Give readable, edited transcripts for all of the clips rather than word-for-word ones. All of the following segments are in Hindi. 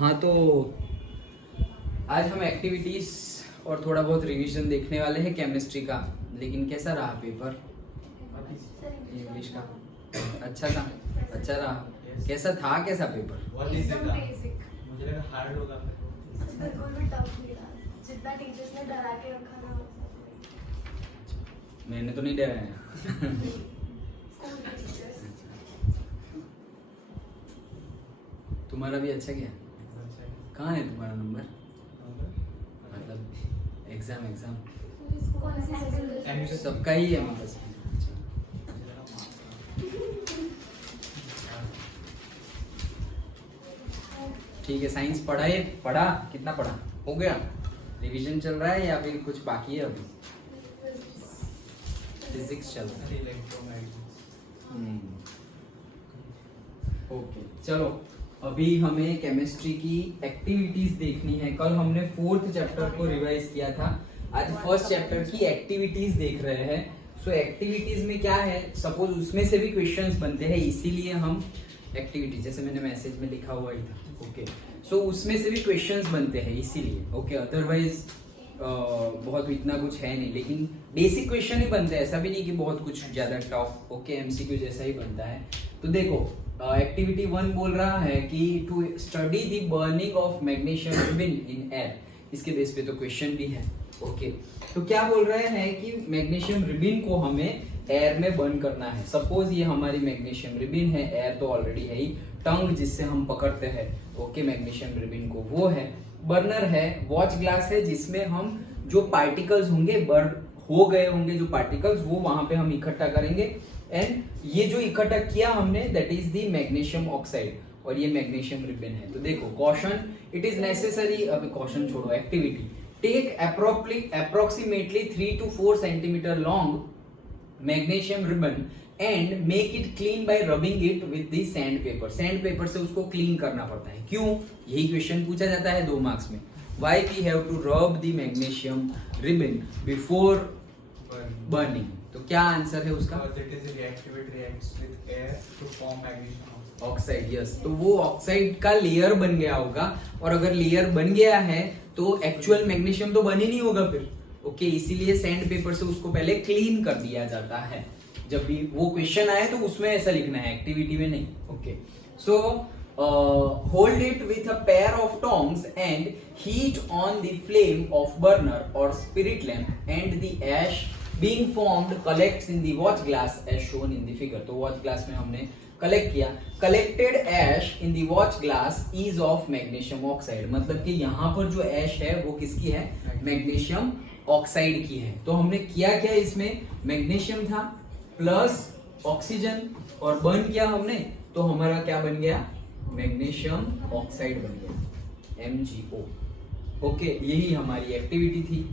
हाँ, तो आज हम एक्टिविटीज और थोड़ा बहुत रिवीजन देखने वाले हैं केमिस्ट्री का। लेकिन कैसा रहा पेपर? इंग्लिश का अच्छा था? अच्छा रहा? कैसा था, कैसा पेपर? एकदम बेसिक। मुझे लगा हार्ड होगा। बिल्कुल भी टफ नहीं रहा, जितना टीचर्स ने डरा के रखा था मैंने तो नहीं डराया। स्कूल के टीचर्स। तुम्हारा भी अच्छा गया? कहाँ है तुम्हारा नंबर? मतलब एग्जाम कौन सी स्कूल? सबका ही है मेरे पास। ठीक है, साइंस पढ़ा कितना पढ़ा? हो गया? रिवीजन चल रहा है या फिर कुछ बाकी है अभी? फिजिक्स चल रहा है। ओके, चलो अभी हमें केमिस्ट्री की एक्टिविटीज देखनी है। कल हमने 4th चैप्टर को रिवाइज किया था, आज 1st चैप्टर की एक्टिविटीज देख रहे हैं। सो एक्टिविटीज में क्या है, सपोज उसमें से भी क्वेश्चंस बनते हैं, इसीलिए हम एक्टिविटी, जैसे मैंने मैसेज में लिखा हुआ ही था। ओके, सो उसमें से भी क्वेश्चंस बनते हैं इसीलिए। ओके, अदरवाइज बहुत इतना कुछ है नहीं, लेकिन बेसिक क्वेश्चन ही बनते हैं, ऐसा भी नहीं कि बहुत कुछ ज्यादा टफ। ओके, एमसीक्यू जैसा ही बनता है। तो देखो, एक्टिविटी 1 बोल रहा है कि to study the burning of magnesium ribbon in air. इसके बेस पे तो क्वेश्चन भी है। ओके, तो क्या बोल रहे हैं कि मैग्नीशियम रिबिन को हमें एयर में बर्न करना है। सपोज ये हमारी मैग्नीशियम रिबिन है, एयर तो ऑलरेडी है ही, टंग जिससे हम पकड़ते हैं ओके मैग्नीशियम रिबिन को वो है, बर्नर है, वॉच ग्लास है जिसमें हम जो पार्टिकल्स होंगे, बर्न हो गए होंगे जो पार्टिकल्स, वो वहां पे हम इकट्ठा करेंगे। एंड ये जो इकट्ठा किया हमने, that is the magnesium oxide, और ये मैग्नीशियम रिबिन है। तो देखो, कॉशन, इट इज नेसेसरी, अब कॉशन छोड़ो, activity, take approximately 3 to 4 centimeter long magnesium ribbon and make it clean by rubbing it with the sandpaper. sandpaper से उसको क्लीन करना पड़ता है। क्यों? यही क्वेश्चन पूछा जाता है 2 मार्क्स में। Why we have to rub the magnesium ribbon before burning? तो क्या आंसर है उसका? Oxide, yes. तो वो ऑक्साइड का लेयर बन गया होगा, और अगर लेयर बन गया है तो एक्चुअल मैग्नीशियम तो बन ही नहीं होगा फिर। ओके, इसीलिए सैंड पेपर से उसको पहले क्लीन कर दिया जाता है। जब भी वो क्वेश्चन आए तो उसमें ऐसा लिखना है, एक्टिविटी में नहीं। Okay, so hold it with a pair of tongs and heat on the flame of burner और spirit lamp and the ash being formed collects in the watch glass as shown in the figure. तो watch glass में हमने कलेक्ट किया, collected ash in the watch glass is of magnesium oxide, मतलब कि यहाँ पर जो ऐश है वो किसकी है? मैग्नीशियम ऑक्साइड की है। तो हमने किया क्या, इसमें मैग्नीशियम था प्लस ऑक्सीजन और बर्न किया हमने, तो हमारा क्या बन गया? मैग्नीशियम ऑक्साइड बन गया, MgO। ओके, यही हमारी एक्टिविटी थी।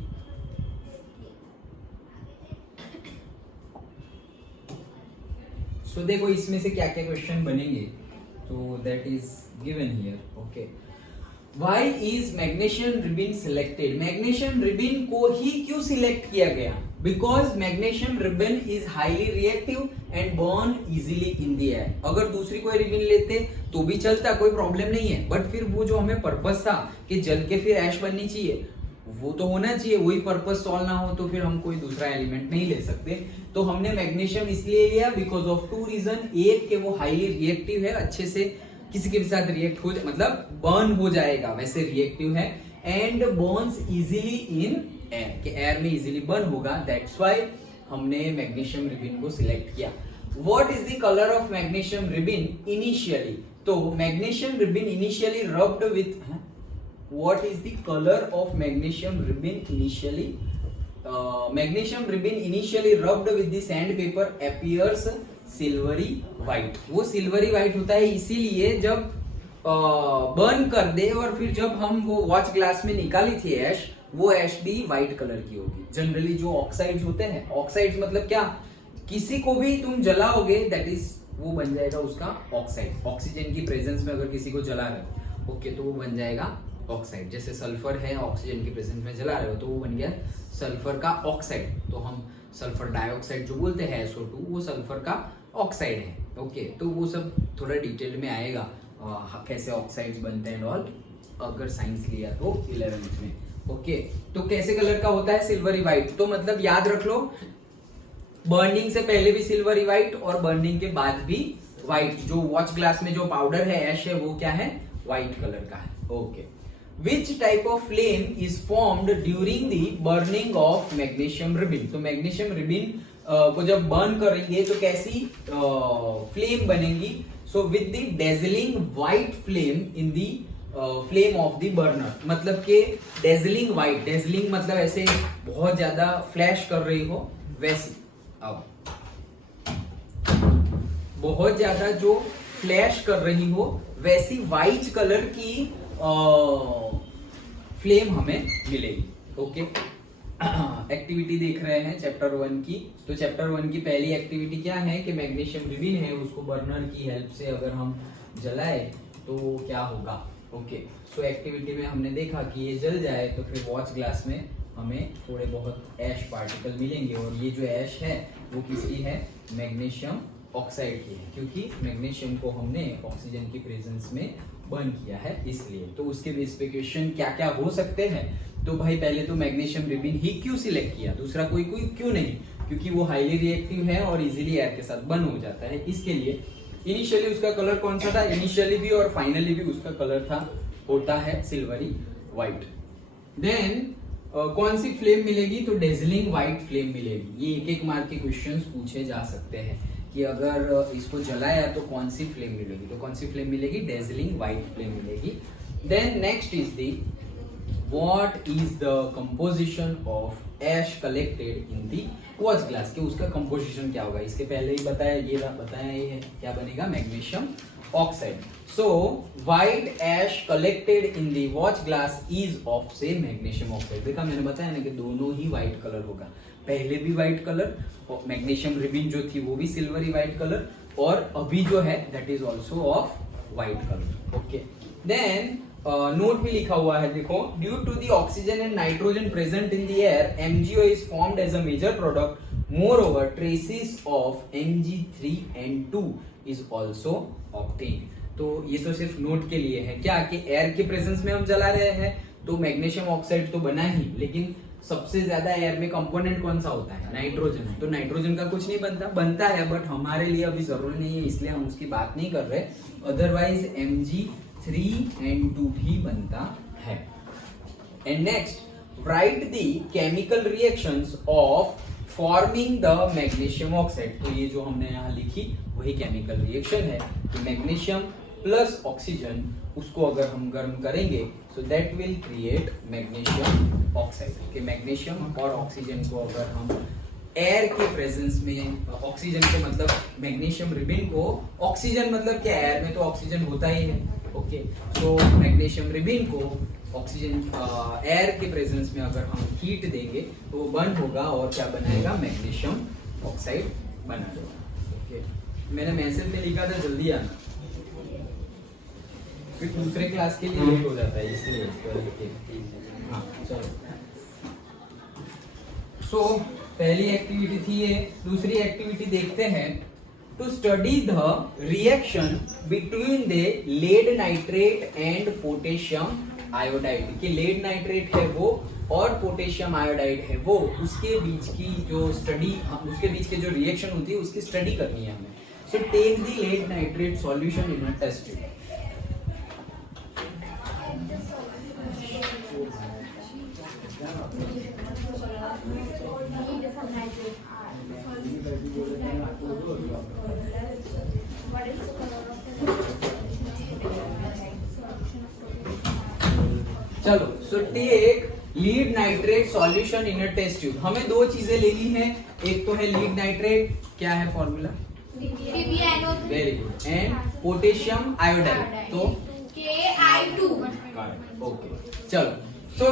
तो देखो इसमें से क्या क्या क्वेश्चन बनेंगे, तो that is given here. Okay, why is magnesium ribbon selected? Magnesium ribbon को ही क्यों सिलेक्ट किया गया? Because magnesium ribbon is highly reactive and burn easily in the air. अगर दूसरी कोई रिबिन लेते तो भी चलता, कोई प्रॉब्लम नहीं है, बट फिर वो जो हमें पर्पस था कि जल के फिर ऐश बननी चाहिए, वो तो होना चाहिए, वही पर्पस सॉल्व ना हो तो फिर हम कोई दूसरा एलिमेंट नहीं ले सकते। तो हमने मैग्नीशियम इसलिए लिया बिकॉज ऑफ 2 रीजन। एक, कि वो हाईली रिएक्टिव है, अच्छे से किसी के भी साथ रिएक्ट हो, मतलब बर्न हो जाएगा, वैसे रिएक्टिव है, and burns easily in air, कि एयर में इजीली बर्न होगा, दैट्स व्हाई हमने मैग्नीशियम रिबिन को सिलेक्ट किया। What is the colour of magnesium ribbon initially? तो magnesium ribbon initially rubbed with, what is the color of magnesium ribbon initially? Magnesium ribbon initially rubbed with the sandpaper appears silvery white. वो silvery white होता है इसीलिए जब बर्न कर दे और फिर जब हम वो वॉच ग्लास में निकाली थी ऐश, वो ऐश भी व्हाइट कलर की होगी। जनरली जो ऑक्साइड्स होते हैं, ऑक्साइड्स मतलब क्या, किसी को भी तुम जलाओगे दैट इज वो बन जाएगा उसका ऑक्साइड। ऑक्सीजन की प्रेजेंस में अगर किसी को जला रहे हो, ओके, तो वो बन जाएगा ऑक्साइड। जैसे सल्फर है, ऑक्सीजन की प्रेजेंस में जला रहे हो तो वो बन गया सल्फर का ऑक्साइड। तो हम सल्फर डाइऑक्साइड जो बोलते हैं SO2, वो सल्फर का ऑक्साइड है। ओके, तो वो सब थोड़ा डिटेल में आएगा कैसे ऑक्साइड्स बनते हैं ऑल, अगर साइंस लिया तो 11th में। ओके, तो कैसे कलर का होता है? Silvery white. तो मतलब याद रख लो, बर्निंग से पहले भी सिल्वरी व्हाइट और बर्निंग के बाद भी व्हाइट। जो वॉच ग्लास में जो पाउडर है, ऐश है, वो क्या है? व्हाइट कलर का है। Okay, which type of flame is formed during the burning of magnesium ribbon? तो मैग्नीशियम रिबिन को जब बर्न करेंगे तो कैसी फ्लेम बनेगी? So with the dazzling white flame in the flame of the burner. मतलब के डेजलिंग व्हाइट, डेजलिंग मतलब ऐसे बहुत ज्यादा फ्लैश कर रही हो वैसी, अब बहुत ज्यादा जो फ्लैश कर रही हो वैसी व्हाइट कलर की फ्लेम हमें मिलेगी। ओके, एक्टिविटी देख रहे हैं चैप्टर 1 की। तो चैप्टर 1 की पहली एक्टिविटी क्या है कि मैग्नीशियम रिबिन है, उसको बर्नर की हेल्प से अगर हम जलाए तो क्या होगा। ओके, सो एक्टिविटी में हमने देखा कि ये जल जाए तो फिर वॉच ग्लास में हमें थोड़े बहुत ऐश पार्टिकल मिलेंगे, और ये जो ऐश है वो किसकी है? मैग्नीशियम ऑक्साइड की है, क्योंकि मैग्नीशियम को हमने ऑक्सीजन की प्रेजेंस में बर्न किया है इसलिए। तो उसके बेस पे क्वेश्चन क्या क्या हो सकते हैं? तो भाई पहले तो मैग्नीशियम रिबिन ही क्यों सिलेक्ट किया, दूसरा कोई क्यों नहीं? क्योंकि वो हाईली रिएक्टिव है और इजीली एयर के साथ बर्न हो जाता है, इसके लिए। इनिशियली उसका कलर कौन सा था? इनिशियली भी और फाइनली भी उसका कलर होता है सिल्वरी व्हाइट। देन कौन सी फ्लेम मिलेगी? तो डेजलिंग व्हाइट फ्लेम मिलेगी। ये एक एक मार्क के क्वेश्चंस पूछे जा सकते हैं कि अगर इसको जलाया तो कौन सी फ्लेम मिलेगी? तो कौन सी फ्लेम मिलेगी? डेजलिंग व्हाइट फ्लेम मिलेगी। Then next is the what is the composition of ash collected in the watch glass, कि उसका कंपोजिशन क्या होगा? इसके पहले ही बताया, ये बताया ये है, क्या बनेगा? Magnesium oxide. So white ash collected in the watch glass is of say magnesium oxide. देखा मैंने बताया ना कि दोनों ही व्हाइट कलर होगा, पहले भी व्हाइट कलर, मैग्नीशियम रिबिन जो थी वो भी सिल्वरी व्हाइट कलर, और अभी जो है that is also of white colour. Okay, then note भी लिखा हुआ है, देखो, due to the oxygen and nitrogen present in the air, MgO is formed as a major product. Moreover traces of Mg3N2 is also obtained. तो ये तो सिर्फ नोट के लिए है क्या, कि एयर के प्रेजेंस में हम जला रहे हैं तो मैग्नीशियम ऑक्साइड तो बना ही, लेकिन सबसे ज्यादा एयर में कंपोनेंट कौन सा होता है? नाइट्रोजन। तो नाइट्रोजन का कुछ नहीं बनता है, बट हमारे लिए अभी जरूरी नहीं है, इसलिए हम उसकी बात नहीं कर रहे। अदरवाइज Mg3N2 भी बनता है। And next, right the chemical reactions of forming the magnesium oxide. तो ये जो हमने यहाँ लिखी वही केमिकल रिएक्शन है कि मैग्नीशियम प्लस ऑक्सीजन, उसको अगर हम गर्म करेंगे so that will create magnesium oxide. कि मैग्नीशियम और ऑक्सीजन को अगर हम एयर के प्रेजेंस में, ऑक्सीजन को मतलब मैग्नीशियम रिबिन को, ऑक्सीजन मतलब क्या, एयर में तो ऑक्सीजन होता ही है। ओके, सो मैग्नीशियम रिबिन को ऑक्सीजन एयर के प्रेजेंस में अगर हम हीट देंगे तो वो बर्न होगा और क्या बनाएगा? मैग्नीशियम ऑक्साइड बना देगा। ओके, मैंने मैसेज में लिखा था जल्दी आना, फिर दूसरे क्लास के लिए लेट हो जाता है इसलिए। हाँ चलो, सो पहली एक्टिविटी थी ये। दूसरी एक्टिविटी देखते हैं, to study the reaction between the lead nitrate and potassium iodide. कि लेड नाइट्रेट है वो और पोटेशियम आयोडाइड है वो, उसके बीच की जो स्टडी, उसके बीच के जो रिएक्शन होती है उसकी स्टडी करनी है हमें। So take the lead nitrate solution in a test tube. चलो, so take lead nitrate solution in a test tube. हमें दो चीजें लेनी है, एक तो है लीड नाइट्रेट, क्या है formula? Very good. And potassium iodide, तो Ki2। ओके, चलो, तो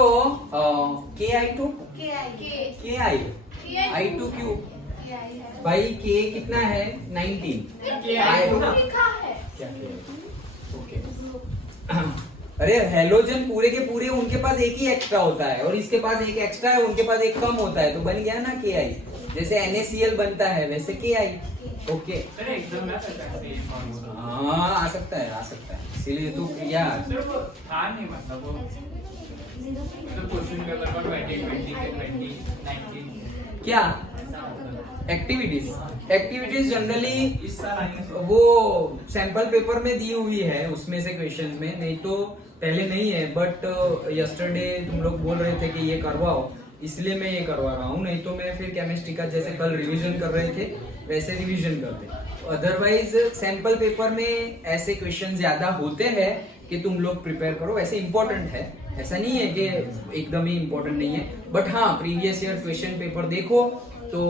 Ki2 I2 क्यों भाई? K कितना है? 19। ओके, अरे हेलोजन पूरे के पूरे उनके पास एक ही एक्स्ट्रा होता है और इसके पास एक एक्स्ट्रा है, उनके पास एक कम होता है, तो बन गया ना Ki। जैसे NaCl बनता है वैसे Ki। ओके, हाँ आ सकता है इसीलिए तो किया। सर वो था नहीं मतलब वो मतलब क्वेश्चन पेपर पर 2019 क्या ऐसा होता एक्टिविटीज जनरली इस साल आएंगे वो सैंपल पेपर में दी हुई है, उसमें से क्वेश्चंस में, नहीं तो पहले नहीं है। बट यस्टरडे तुम लोग बोल रहे थे कि ये करवाओ, इसलिए मैं ये करवा रहा हूँ। नहीं तो मैं फिर केमिस्ट्री का जैसे कल रिवीजन कर रहे थे वैसे रिवीजन करते। अदरवाइज सैंपल पेपर में ऐसे क्वेश्चन ज्यादा होते हैं कि तुम लोग प्रिपेयर करो। वैसे इंपॉर्टेंट है, ऐसा नहीं है कि एकदम ही इंपॉर्टेंट नहीं है, बट हाँ प्रीवियस ईयर क्वेश्चन पेपर देखो तो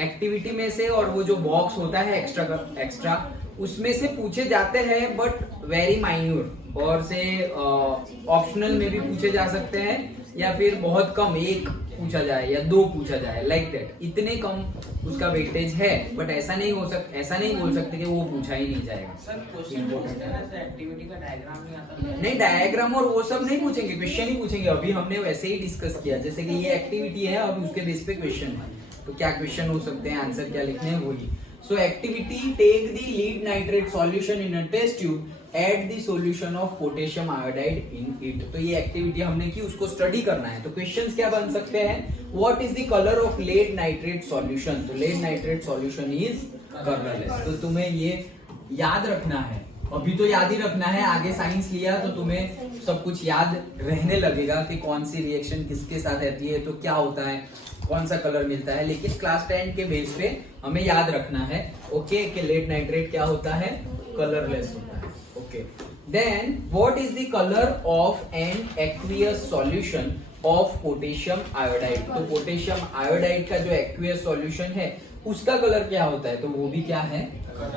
एक्टिविटी में से और वो जो बॉक्स होता है एक्स्ट्रा उसमें से पूछे जाते हैं, बट वेरी माइन्यूट, और से ऑप्शनल में भी पूछे जा सकते हैं, या फिर बहुत कम एक पूछा जाए या दो पूछा जाए, लाइक दैट। इतने कम उसका वेटेज है, बट ऐसा नहीं बोल सकते कि वो पूछा ही नहीं जाएगा। सर क्वेश्चन पूछते हैं तो एक्टिविटी का डायग्राम नहीं आता। नहीं, डायग्राम और वो सब नहीं पूछेंगे, क्वेश्चन ही पूछेंगे। अभी हमने वैसे ही डिस्कस किया, जैसे कि ये एक्टिविटी है और उसके बेस पे क्वेश्चन है, तो क्या क्वेश्चन हो सकते हैं, आंसर क्या लिखने हैं, वो ही। So activity, take the lead nitrate solution in a test tube, add the solution of potassium iodide in it. तो ये एक्टिविटी हमने की, उसको स्टडी करना है। तो क्वेश्चंस क्या बन सकते हैं, what is the colour of lead nitrate solution. तो lead nitrate solution is colourless. तो तुम्हें ये याद रखना है, अभी तो याद ही रखना है, आगे साइंस लिया तो तुम्हें सब कुछ याद रहने लगेगा कि कौन सी रिएक्शन किसके साथ रहती है, तो क्या होता है, कौन सा कलर मिलता है। लेकिन क्लास 10 के बेस पे हमें याद रखना है, ओके, कि लेड नाइट्रेट क्या होता है, कलरलेस होता है। Okay, then what is the colour of an aqueous solution of potassium iodide. तो पोटेशियम आयोडाइड का जो एक्वियस सॉल्यूशन है उसका कलर क्या होता है, तो वो भी क्या है,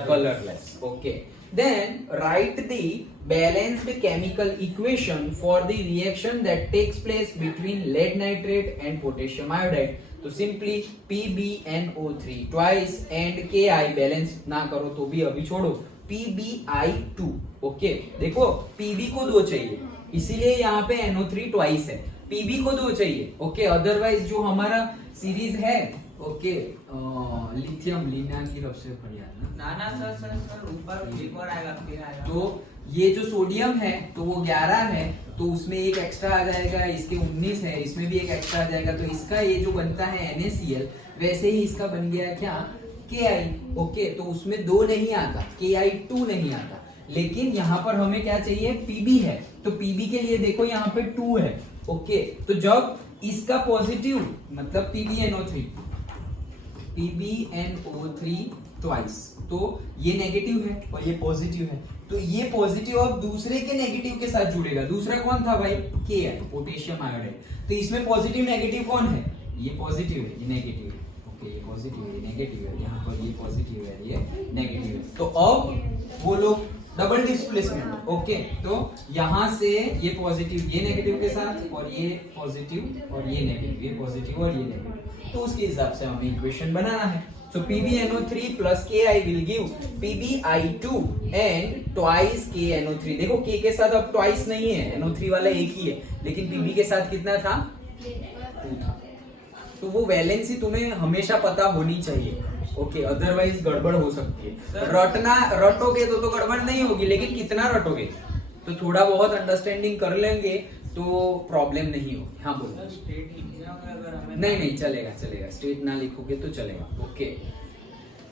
colourless. Okay, then write the balanced chemical equation for the reaction that takes place between lead nitrate and potassium iodide. तो simply PbNO3 twice and Ki balance ना करो तो भी अभी छोड़ो, PbI2। ओके, देखो Pb को 2 चाहिए, इसीलिए यहाँ पे NO3 ट्वाइस है, Pb को 2 चाहिए। ओके, अदरवाइज जो हमारा सीरीज है, ओके, लिथियम लीना की सबसे बढ़िया ना सर ऊपर एक और आएगा फिर आएगा। तो ये जो सोडियम है तो वो 11 है, तो उसमें एक एक्स्ट्रा आ जाएगा, इसके 19 है, इसमें भी एक एक्स्ट्रा आ जाएगा, तो इसका ये जो बनता है NaCl, वैसे ही इसका बन गया क्या, Ki। ओके, तो उसमें 2 नहीं आता, Ki2 नहीं आता, लेकिन यहाँ पर हमें क्या चाहिए, Pb है, तो Pb के लिए देखो यहाँ पे 2 है। ओके, तो जब इसका पॉजिटिव मतलब PbNO3 ट्वाइस, तो ये नेगेटिव है और ये पॉजिटिव है, तो ये पॉजिटिव अब दूसरे के नेगेटिव के साथ जुड़ेगा। दूसरा कौन था भाई, Ki, पोटेशियम आयोडाइड। तो इसमें पॉजिटिव नेगेटिव कौन है, ये पॉजिटिव है, ये नेगेटिव है। ओके, ये पॉजिटिव है, ये नेगेटिव है, यहाँ पर ये पॉजिटिव है, ये नेगेटिव है, तो अब वो लोग डबल डिस्प्लेसमेंट। ओके, तो यहाँ से ये पॉजिटिव ये नेगेटिव के साथ, और ये पॉजिटिव और ये नेगेटिव, ये पॉजिटिव और ये नेगेटिव, तो उसके हिसाब से हमें इक्वेशन बनाना है। So PbNO3 plus Ki will give PbI2 and twice KNO3। देखो K के साथ अब twice नहीं है, NO3 वाला एक ही है, लेकिन Pb के साथ कितना था, 2 था। तो वो वैलेंसी तुम्हें हमेशा पता होनी चाहिए। ओके, अदरवाइज गड़बड़ हो सकती है। रटोगे तो गड़बड़ नहीं होगी, लेकिन कितना रटोगे, तो थोड़ा बहुत अंडरस्टैंडिंग कर लेंगे तो प्रॉब्लम नहीं होगी। हाँ बोलो। स्टेट लिखना होगा अगर हमें, नहीं चलेगा, स्टेट ना लिखोगे तो चलेगा। ओके,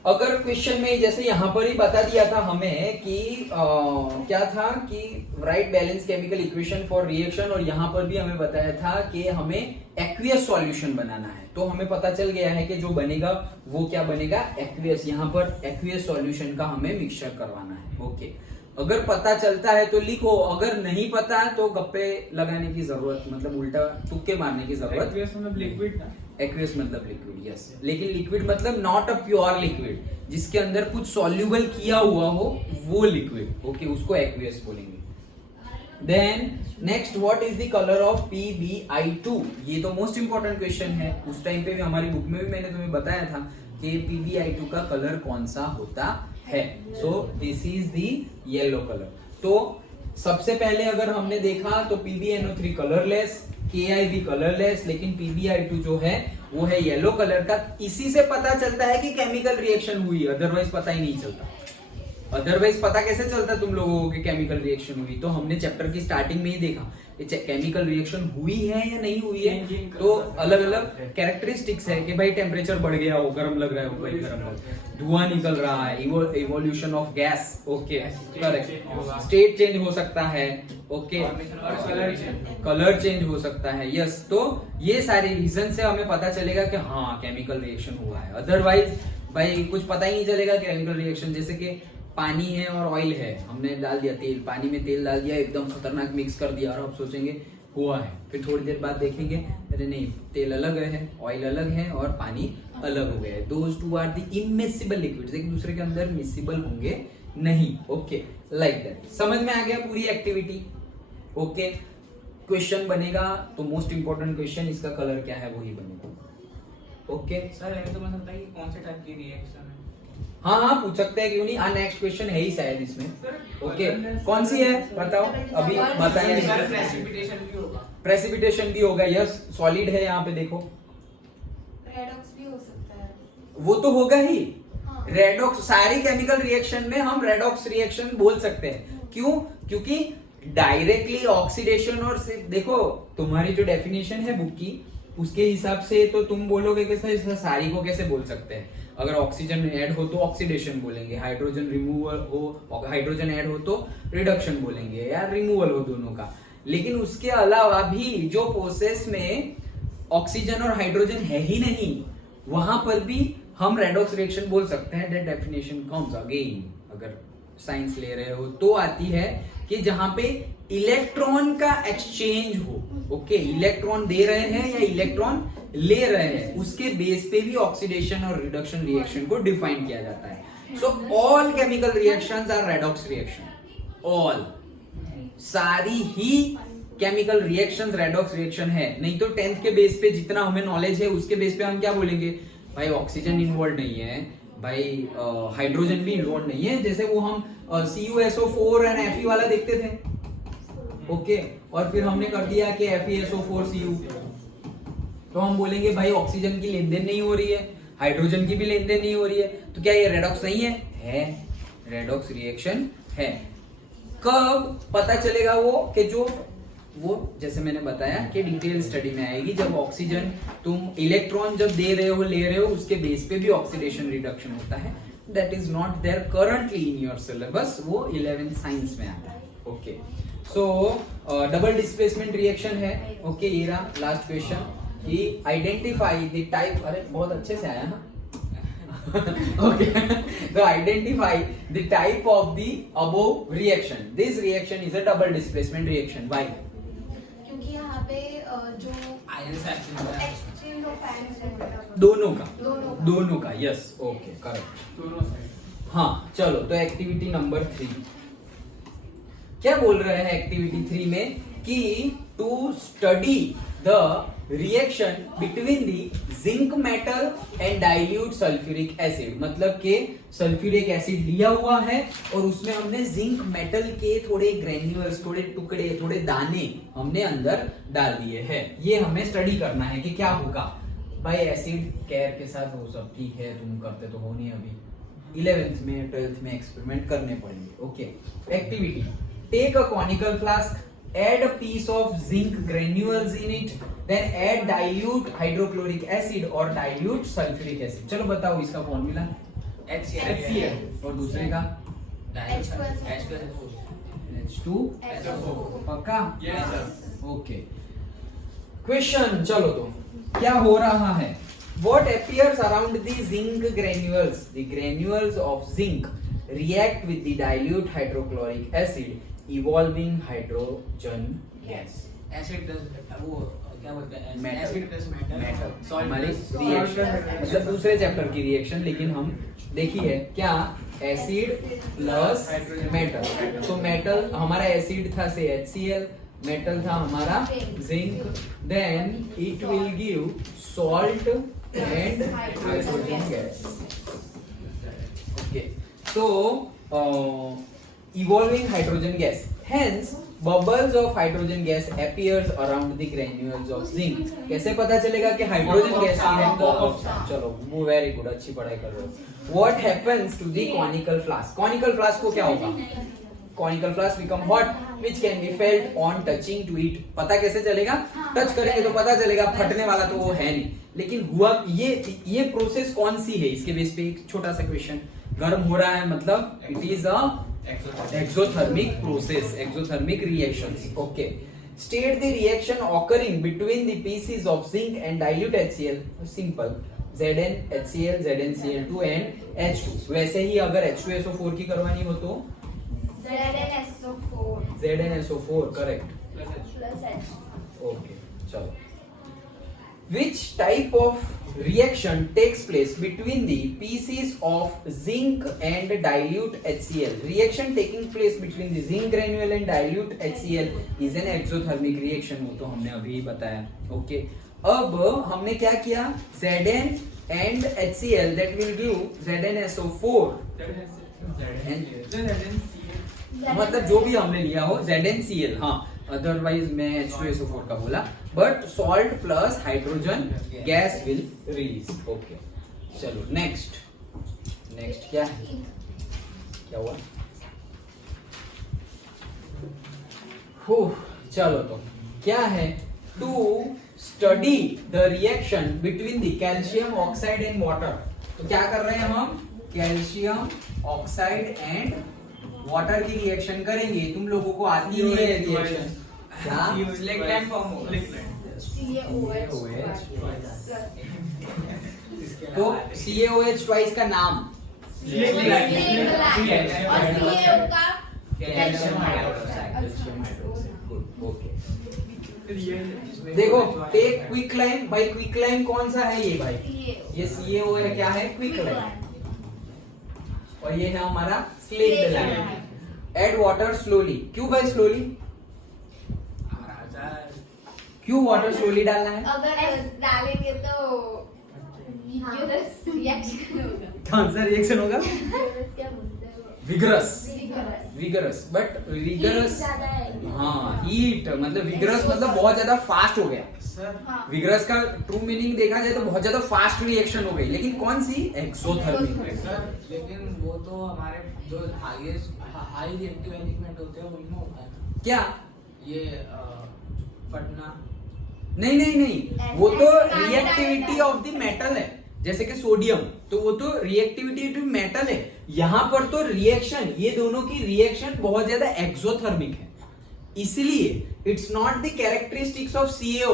अगर क्वेश्चन में जैसे यहाँ पर ही बता दिया था हमें कि क्या था कि right balance chemical equation for reaction, और यहाँ पर भी हमें बताया था कि हमें एक्वियस सॉल्यूशन बनाना है, तो हमें पता चल गया है कि जो बनेगा वो क्या बनेगा, एक्वियस। यहाँ पर एक्वियस सॉल्यूशन का हमें मिक्सचर करवाना है। ओके, अगर पता चलता है तो लिखो, अगर नहीं पता है तो गप्पे लगाने की जरूरत, मतलब उल्टा तुक्के मारने की जरूरत। एक्वियस मतलब लिक्विड ना, एक्वियस मतलब लिक्विड, यस, लेकिन लिक्विड मतलब नॉट अ प्योर लिक्विड, जिसके अंदर कुछ सॉल्युबल किया हुआ हो वो लिक्विड। ओके, उसको एक्वियस बोलेंगे। Then next, what is the colour of PbI2। ये तो मोस्ट इंपोर्टेंट क्वेश्चन है, उस टाइम पे भी हमारी बुक में भी मैंने तुम्हें बताया था कि PbI2 का कलर कौन सा होता है। So this is the yellow colour. तो सबसे पहले अगर हमने देखा तो PbNO3 कलरलेस, Ki भी कलरलेस, लेकिन PbI2 जो है वो है येलो कलर का। इसी से पता चलता है कि केमिकल रिएक्शन हुई, अदरवाइज पता ही नहीं चलता। अदरवाइज पता कैसे चलता तुम लोगों को कि केमिकल रिएक्शन हुई? तो हमने चैप्टर की स्टार्टिंग में ही देखा केमिकल रिएक्शन हुई है या नहीं हुई है। तो अलग अलग कैरेक्टरिस्टिक्स है कि भाई टेम्परेचर बढ़ गया हो, गर्म लग रहा है, भाई गर्म लग रहा है, धुआं निकल रहा है, evolution of gas, okay correct, state change हो सकता है, ओके, कलर चेंज हो सकता है, यस। तो ये सारे रीजन से हमें पता चलेगा कि हाँ केमिकल रिएक्शन हुआ है। अदरवाइज भाई कुछ पता ही नहीं चलेगा केमिकल रिएक्शन। जैसे कि पानी है और ऑयल है, हमने डाल दिया तेल, पानी में तेल डाल दिया, एकदम खतरनाक मिक्स कर दिया, और आप सोचेंगे हुआ है, फिर थोड़ी देर बाद देखेंगे अरे नहीं, तेल अलग है, ऑयल अलग है और पानी अलग हो गया है। Those two are the immiscible liquids, एक दूसरे के अंदर मिसिबल होंगे नहीं, ओके लाइक दैट। समझ में आ गया पूरी एक्टिविटी? ओके, क्वेश्चन बनेगा तो मोस्ट इंपॉर्टेंट क्वेश्चन, इसका कलर क्या है वही बनेगा, ओके। सर ये तो मैं सकता है कि कौन से टाइप की रिएक्शन है? हाँ पूछ सकते हैं, क्यों नहीं। नेक्स्ट क्वेश्चन है ही शायद इसमें, ओके कौन सी है बताओ, अभी बताएंगे। प्रेसिपिटेशन भी होगा, प्रेसिपिटेशन भी होगा, यस। सॉलिड है यहाँ पे देखो, रेडॉक्स भी हो सकता है, वो तो होगा ही। हाँ। रेडॉक्स, सारी केमिकल रिएक्शन में हम रेडॉक्स रिएक्शन बोल सकते हैं। क्यों? क्योंकि डायरेक्टली ऑक्सीडेशन, और देखो तुम्हारी जो डेफिनेशन है बुक की उसके हिसाब से तो तुम बोलोगे कि सर सारी को कैसे बोल सकते हैं। अगर ऑक्सीजन ऐड हो तो ऑक्सीडेशन बोलेंगे, हाइड्रोजन रिमूवल हो, हाइड्रोजन ऐड हो तो रिडक्शन बोलेंगे, या रिमूवल हो दोनों का। लेकिन उसके अलावा भी जो प्रोसेस में ऑक्सीजन और हाइड्रोजन है ही नहीं, वहां पर भी हम रेडॉक्स रिएक्शन बोल सकते हैं। दैट डेफिनेशन कम्स अगेन, अगर साइंस ले रहे हो तो आती है कि जहां पे इलेक्ट्रॉन का एक्सचेंज हो, ओके, इलेक्ट्रॉन दे रहे हैं या इलेक्ट्रॉन ले रहे हैं, उसके बेस पे भी ऑक्सीडेशन और रिडक्शन रिएक्शन को डिफाइन किया जाता है। So all chemical reactions are redox reaction, all, सारी ही केमिकल रिएक्शंस रेडॉक्स रिएक्शन है। नहीं तो 10th के बेस पे जितना हमें नॉलेज है उसके बेस पे हम क्या बोलेंगे, भाई ऑक्सीजन इन्वॉल्व नहीं है, भाई हाइड्रोजन भी इन्वॉल्व नहीं है। जैसे वो हम CuSO4 एंड Fe वाला देखते थे, ओके, और फिर हमने कर दिया कि FeSO4Cu, तो हम बोलेंगे भाई ऑक्सीजन की लेन देन नहीं हो रही है, हाइड्रोजन की भी लेन देन नहीं हो रही है, तो क्या ये रेडॉक्स नहीं है? है, रेडॉक्स रिएक्शन है। कब पता चलेगा वो कि जो वो जैसे मैंने बताया कि डिटेल स्टडी में आएगी, जब ऑक्सीजन तुम इलेक्ट्रॉन जब दे रहे हो ले रहे हो उसके बेस पे भी ऑक्सीडेशन रिडक्शन होता है। That is not there currently in your syllabus, वो 11th साइंस में आता है, okay. So double displacement reaction है, ओके। ये रहा लास्ट क्वेश्चन कि आइडेंटिफाई द टाइप, अरे बहुत अच्छे से आया ना okay, so identify the type of the above reaction. This reaction is a double displacement reaction. Why? क्योंकि यहाँ पे जो आयन से एक्सचेंज ऑफ आयंस होता है, दोनों का, यस, ओके करेक्ट, दोनों साइड। हाँ चलो, तो एक्टिविटी नंबर 3 क्या बोल रहे हैं? एक्टिविटी 3 में कि to study the reaction between the zinc metal and dilute sulphuric acid, मतलब के सल्फ्यूरिक एसिड लिया हुआ है और उसमें हमने जिंक मेटल के थोड़े ग्रेन्यूल्स, थोड़े टुकड़े, थोड़े दाने हमने अंदर डाल दिए हैं। ये हमें स्टडी करना है कि क्या होगा। भाई एसिड केयर के साथ वो सब ठीक है, तुम करते तो हो नहीं, अभी 11th में 12th में एक्सपेरिमेंट करने पड़ेंगे, okay. Activity, take a conical flask, add a piece of zinc granules in it, then add dilute hydrochloric acid or dilute sulfuric acid। चलो बताओ इसका फॉर्मूला। HCl और दूसरे का H2SO4, पक्का? ओके। क्वेश्चन, चलो तो क्या हो रहा है? What appears around the zinc granules? The granules of zinc react with the dilute hydrochloric acid, evolving hydrogen gas. Acid plus वो क्या बोलते हैं, metal, acid plus metal metal, हमारी रिएक्शन, मतलब दूसरे चैप्टर की रिएक्शन, लेकिन हम देखिए क्या, एसिड प्लस मेटल। तो मेटल हमारा एसिड था से HCl, मेटल था हमारा zinc, then it will give salt and hydrogen gas, okay. So evolving hydrogen gas. Hence, bubbles of hydrogen gas appears around the granules of zinc. कैसे पता चलेगा कि हाइड्रोजन गैस की है? चलो, वो वेरी गुड, अच्छी पढ़ाई कर रहे हो. What happens to the conical flask? Conical flask को क्या होगा? Conical flask become hot, which can be felt on touching to it. पता कैसे चलेगा? टच करेंगे तो पता चलेगा, फटने वाला तो वो है नहीं. लेकिन हुआ ये प्रोसेस कौन सी है? इसके बेस पे एक छोटा सा क्वेश्चन. गर्म हो रहा है मतलब it is a exothermic process, exothermic reactions. Okay. State the reaction occurring between the pieces of zinc and dilute HCl. Simple. Zn HCl, ZnCl2 and H2. वैसे ही अगर H2SO4 की करवानी हो तो ZnSO4 ZnSO4 correct. plus H. Okay. चलो. Which type of reaction takes place between the pieces of zinc and dilute HCl? Reaction taking place between the zinc granule and dilute HCl is an exothermic reaction. वो तो हमने अभी बताया. Okay. अब हमने क्या किया? Zn and HCl that will give ZnSO4. मतलब जो भी हमने लिया हो ZnCl. हाँ, अदरवाइज मैं H2SO4 का बोला. But salt plus hydrogen gas will release. Okay, चलो नेक्स्ट क्या है? क्या हुआ? चलो तो क्या है? To study the reaction between the calcium oxide and water. तो क्या कर रहे हैं हम? कैल्शियम ऑक्साइड एंड वाटर की रिएक्शन करेंगे. तुम लोगों को आती है रिएक्शन? Slaked form होगा. CaOH तो CaOH ट्वाइस का नाम कैल्शियम हाइड्रोक्साइड. ओके, देखो टेक क्विक लाइम. भाई क्विक लाइम कौन सा है ये? भाई ये CaO है. क्या है? Quicklime. और ये है हमारा slaked lime. Add water slowly. क्यों भाई स्लोली? क्यों वाटर स्लोली डालना है? अगर डालेंगे तो रिएक्शन होगा. कौन सा रिएक्शन होगा? क्या बोलते हैं? विगरस. बट विगरस ज्यादा है. हाँ, हीट मतलब विगरस मतलब बहुत ज्यादा फास्ट हो गया. हाँ. विगरस का ट्रू मीनिंग देखा जाए तो बहुत ज्यादा फास्ट रिएक्शन हो गई. लेकिन कौन सी? एक्सोथर्मिक. सर लेकिन वो तो हमारे जो हाई रिएक्टिव एलिमेंट होते हैं उनमें होता है. क्या? ये फटना. नहीं, वो तो रिएक्टिविटी ऑफ द मेटल है. जैसे कि सोडियम, तो वो तो रिएक्टिविटी ऑफ मेटल है. यहाँ पर तो रिएक्शन, ये दोनों की रिएक्शन बहुत ज्यादा एक्सोथर्मिक है. इसलिए it's not the characteristics of CaO.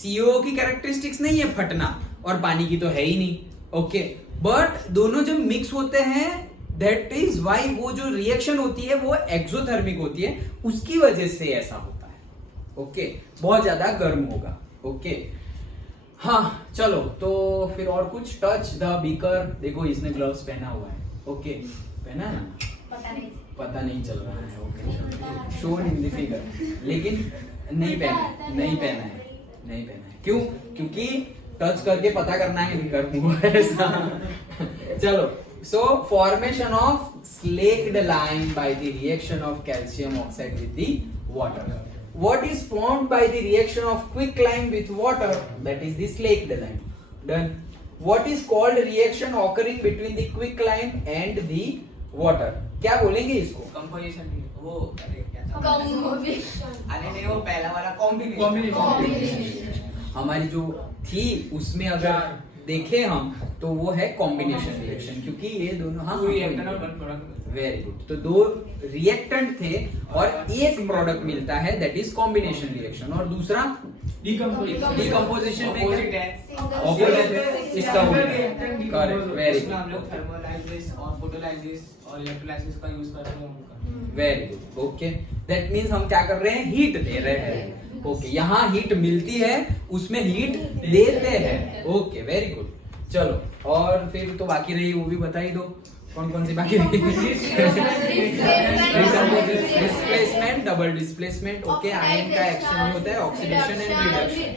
CaO की कैरेक्टरिस्टिक्स नहीं है फटना, और पानी की तो है ही नहीं. ओके, बट दोनों जब मिक्स होते हैं दैट इज व्हाई वो जो रिएक्शन होती है वो एक्सोथर्मिक होती है. उसकी वजह से ऐसा होता है. ओके, बहुत ज्यादा गर्म होगा. ओके, हाँ चलो तो फिर और कुछ. Touch the beaker. देखो इसने ग्लव्स पहना हुआ है. ओके, पहना है ना? पता नहीं चल रहा है. Okay, shown in the figure. लेकिन नहीं पहना है. क्यों? क्योंकि टच करके पता करना है कि गर्म हुआ है ऐसा. चलो, so formation of slaked lime by the reaction of calcium oxide with the water. What is formed by the reaction of quicklime with water? That is the slaked lime. Done. What is called reaction occurring between the quicklime and the water? क्या बोलेंगे इसको? कंपोजिशन. वो अरे क्या था? कॉम्बिनेशन. अरे नहीं, वो पहला वाला कॉम्बिनेशन. हमारी जो थी उसमें अगर देखे हम तो वो है कॉम्बिनेशन रिएक्शन. क्योंकि ये दोनों वेरी गुड. तो दो रिएक्टेंट थे और एक प्रोडक्ट मिलता है, दैट इज कॉम्बिनेशन रिएक्शन. और दूसरा डिकम्पोजिशन में इसका करेक्ट. Very good. थर्मोलाइसिस और फोटोलाइसिस और इलेक्ट्रोलाइसिस का यूज करते हैं. Very good. Okay, that means हम क्या कर रहे हैं? हीट दे रहे हैं. ओके, यहाँ हीट मिलती है, उसमें हीट देते हैं. Okay, very good. चलो, और फिर तो बाकी रही वो भी बता ही दो. कौन सी बाकी रही? Displacement, double displacement. Okay, ion का एक्शन जो होता है ऑक्सीडेशन एंड रिडक्शन.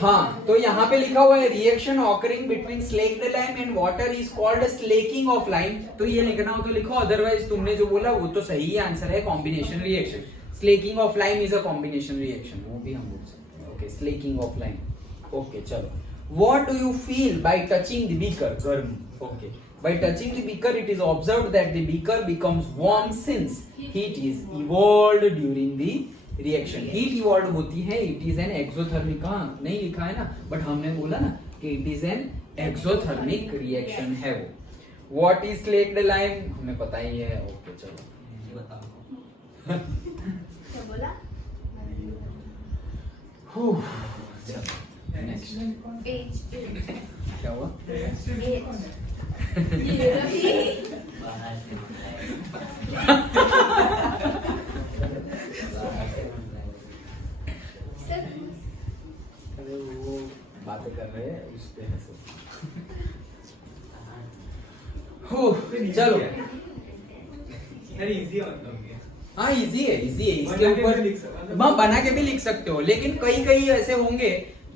हाँ, तो यहाँ पे लिखा हुआ है reaction occurring between slaked lime and water is called slaking of lime. तो ये लिखना हो तो लिखो, अदरवाइज तुमने जो बोला वो तो सही आंसर है, combination reaction. Slaking of lime is a combination reaction, वो भी हम बोल सकते हैं। Okay, slaking of lime. Okay, चलो। What do you feel by touching the beaker? गर्म। Okay. By touching the beaker, it is observed that the beaker becomes warm since heat is evolved during the reaction. Heat evolved होती है, it is an exothermic। हाँ, नहीं लिखा है ना, but हमने बोला ना कि it is an exothermic reaction है वो। What is slaked lime? हमें पता ही है। Okay, चलो। बताओ। क्या बोला? चलो। नेक्स्ट H क्या हुआ? अरे वो बातें कर रहे हैं उस पे हंसो। चलो। हाँ, इजी है, इजी है। इसके ऊपर बना के भी लिख सकते हो, लेकिन कई कई ऐसे होंगे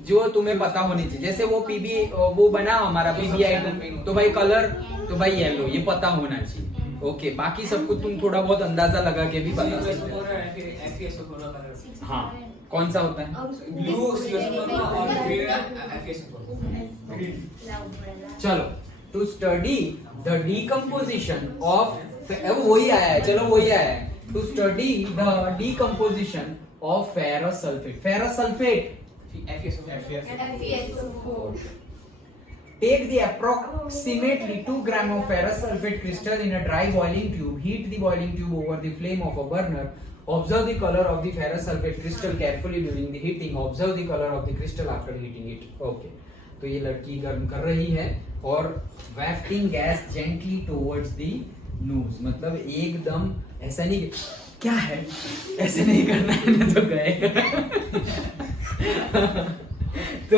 जो तुम्हें पता होनी चाहिए। जैसे वो पीबी, वो बना हमारा पीबीआई, तो भाई कलर, तो भाई येलो, ये पता होना चाहिए। ओके, बाकी सब कुछ तुम थोड़ा बहुत अंदाजा लगा के भी बता सकते हो। हाँ, कौन सा होता है? चलो, to study the decomposition of, वही आया है, चलो वही आया है। To study the decomposition of ferrous sulphate. Ferrous sulphate take the approximately 2 gram of ferrous sulfate crystal in a dry boiling tube. Heat the boiling tube over the flame of a burner. Observe the color of the ferrous sulfate crystal carefully during the heating. Observe the color of the crystal after heating it. Okay. तो ये लड़की गर्म कर रही है और wafting gas gently towards the nose. मतलब एकदम ऐसा नहीं, क्या है ऐसे नहीं करना है ना, तो गए। तो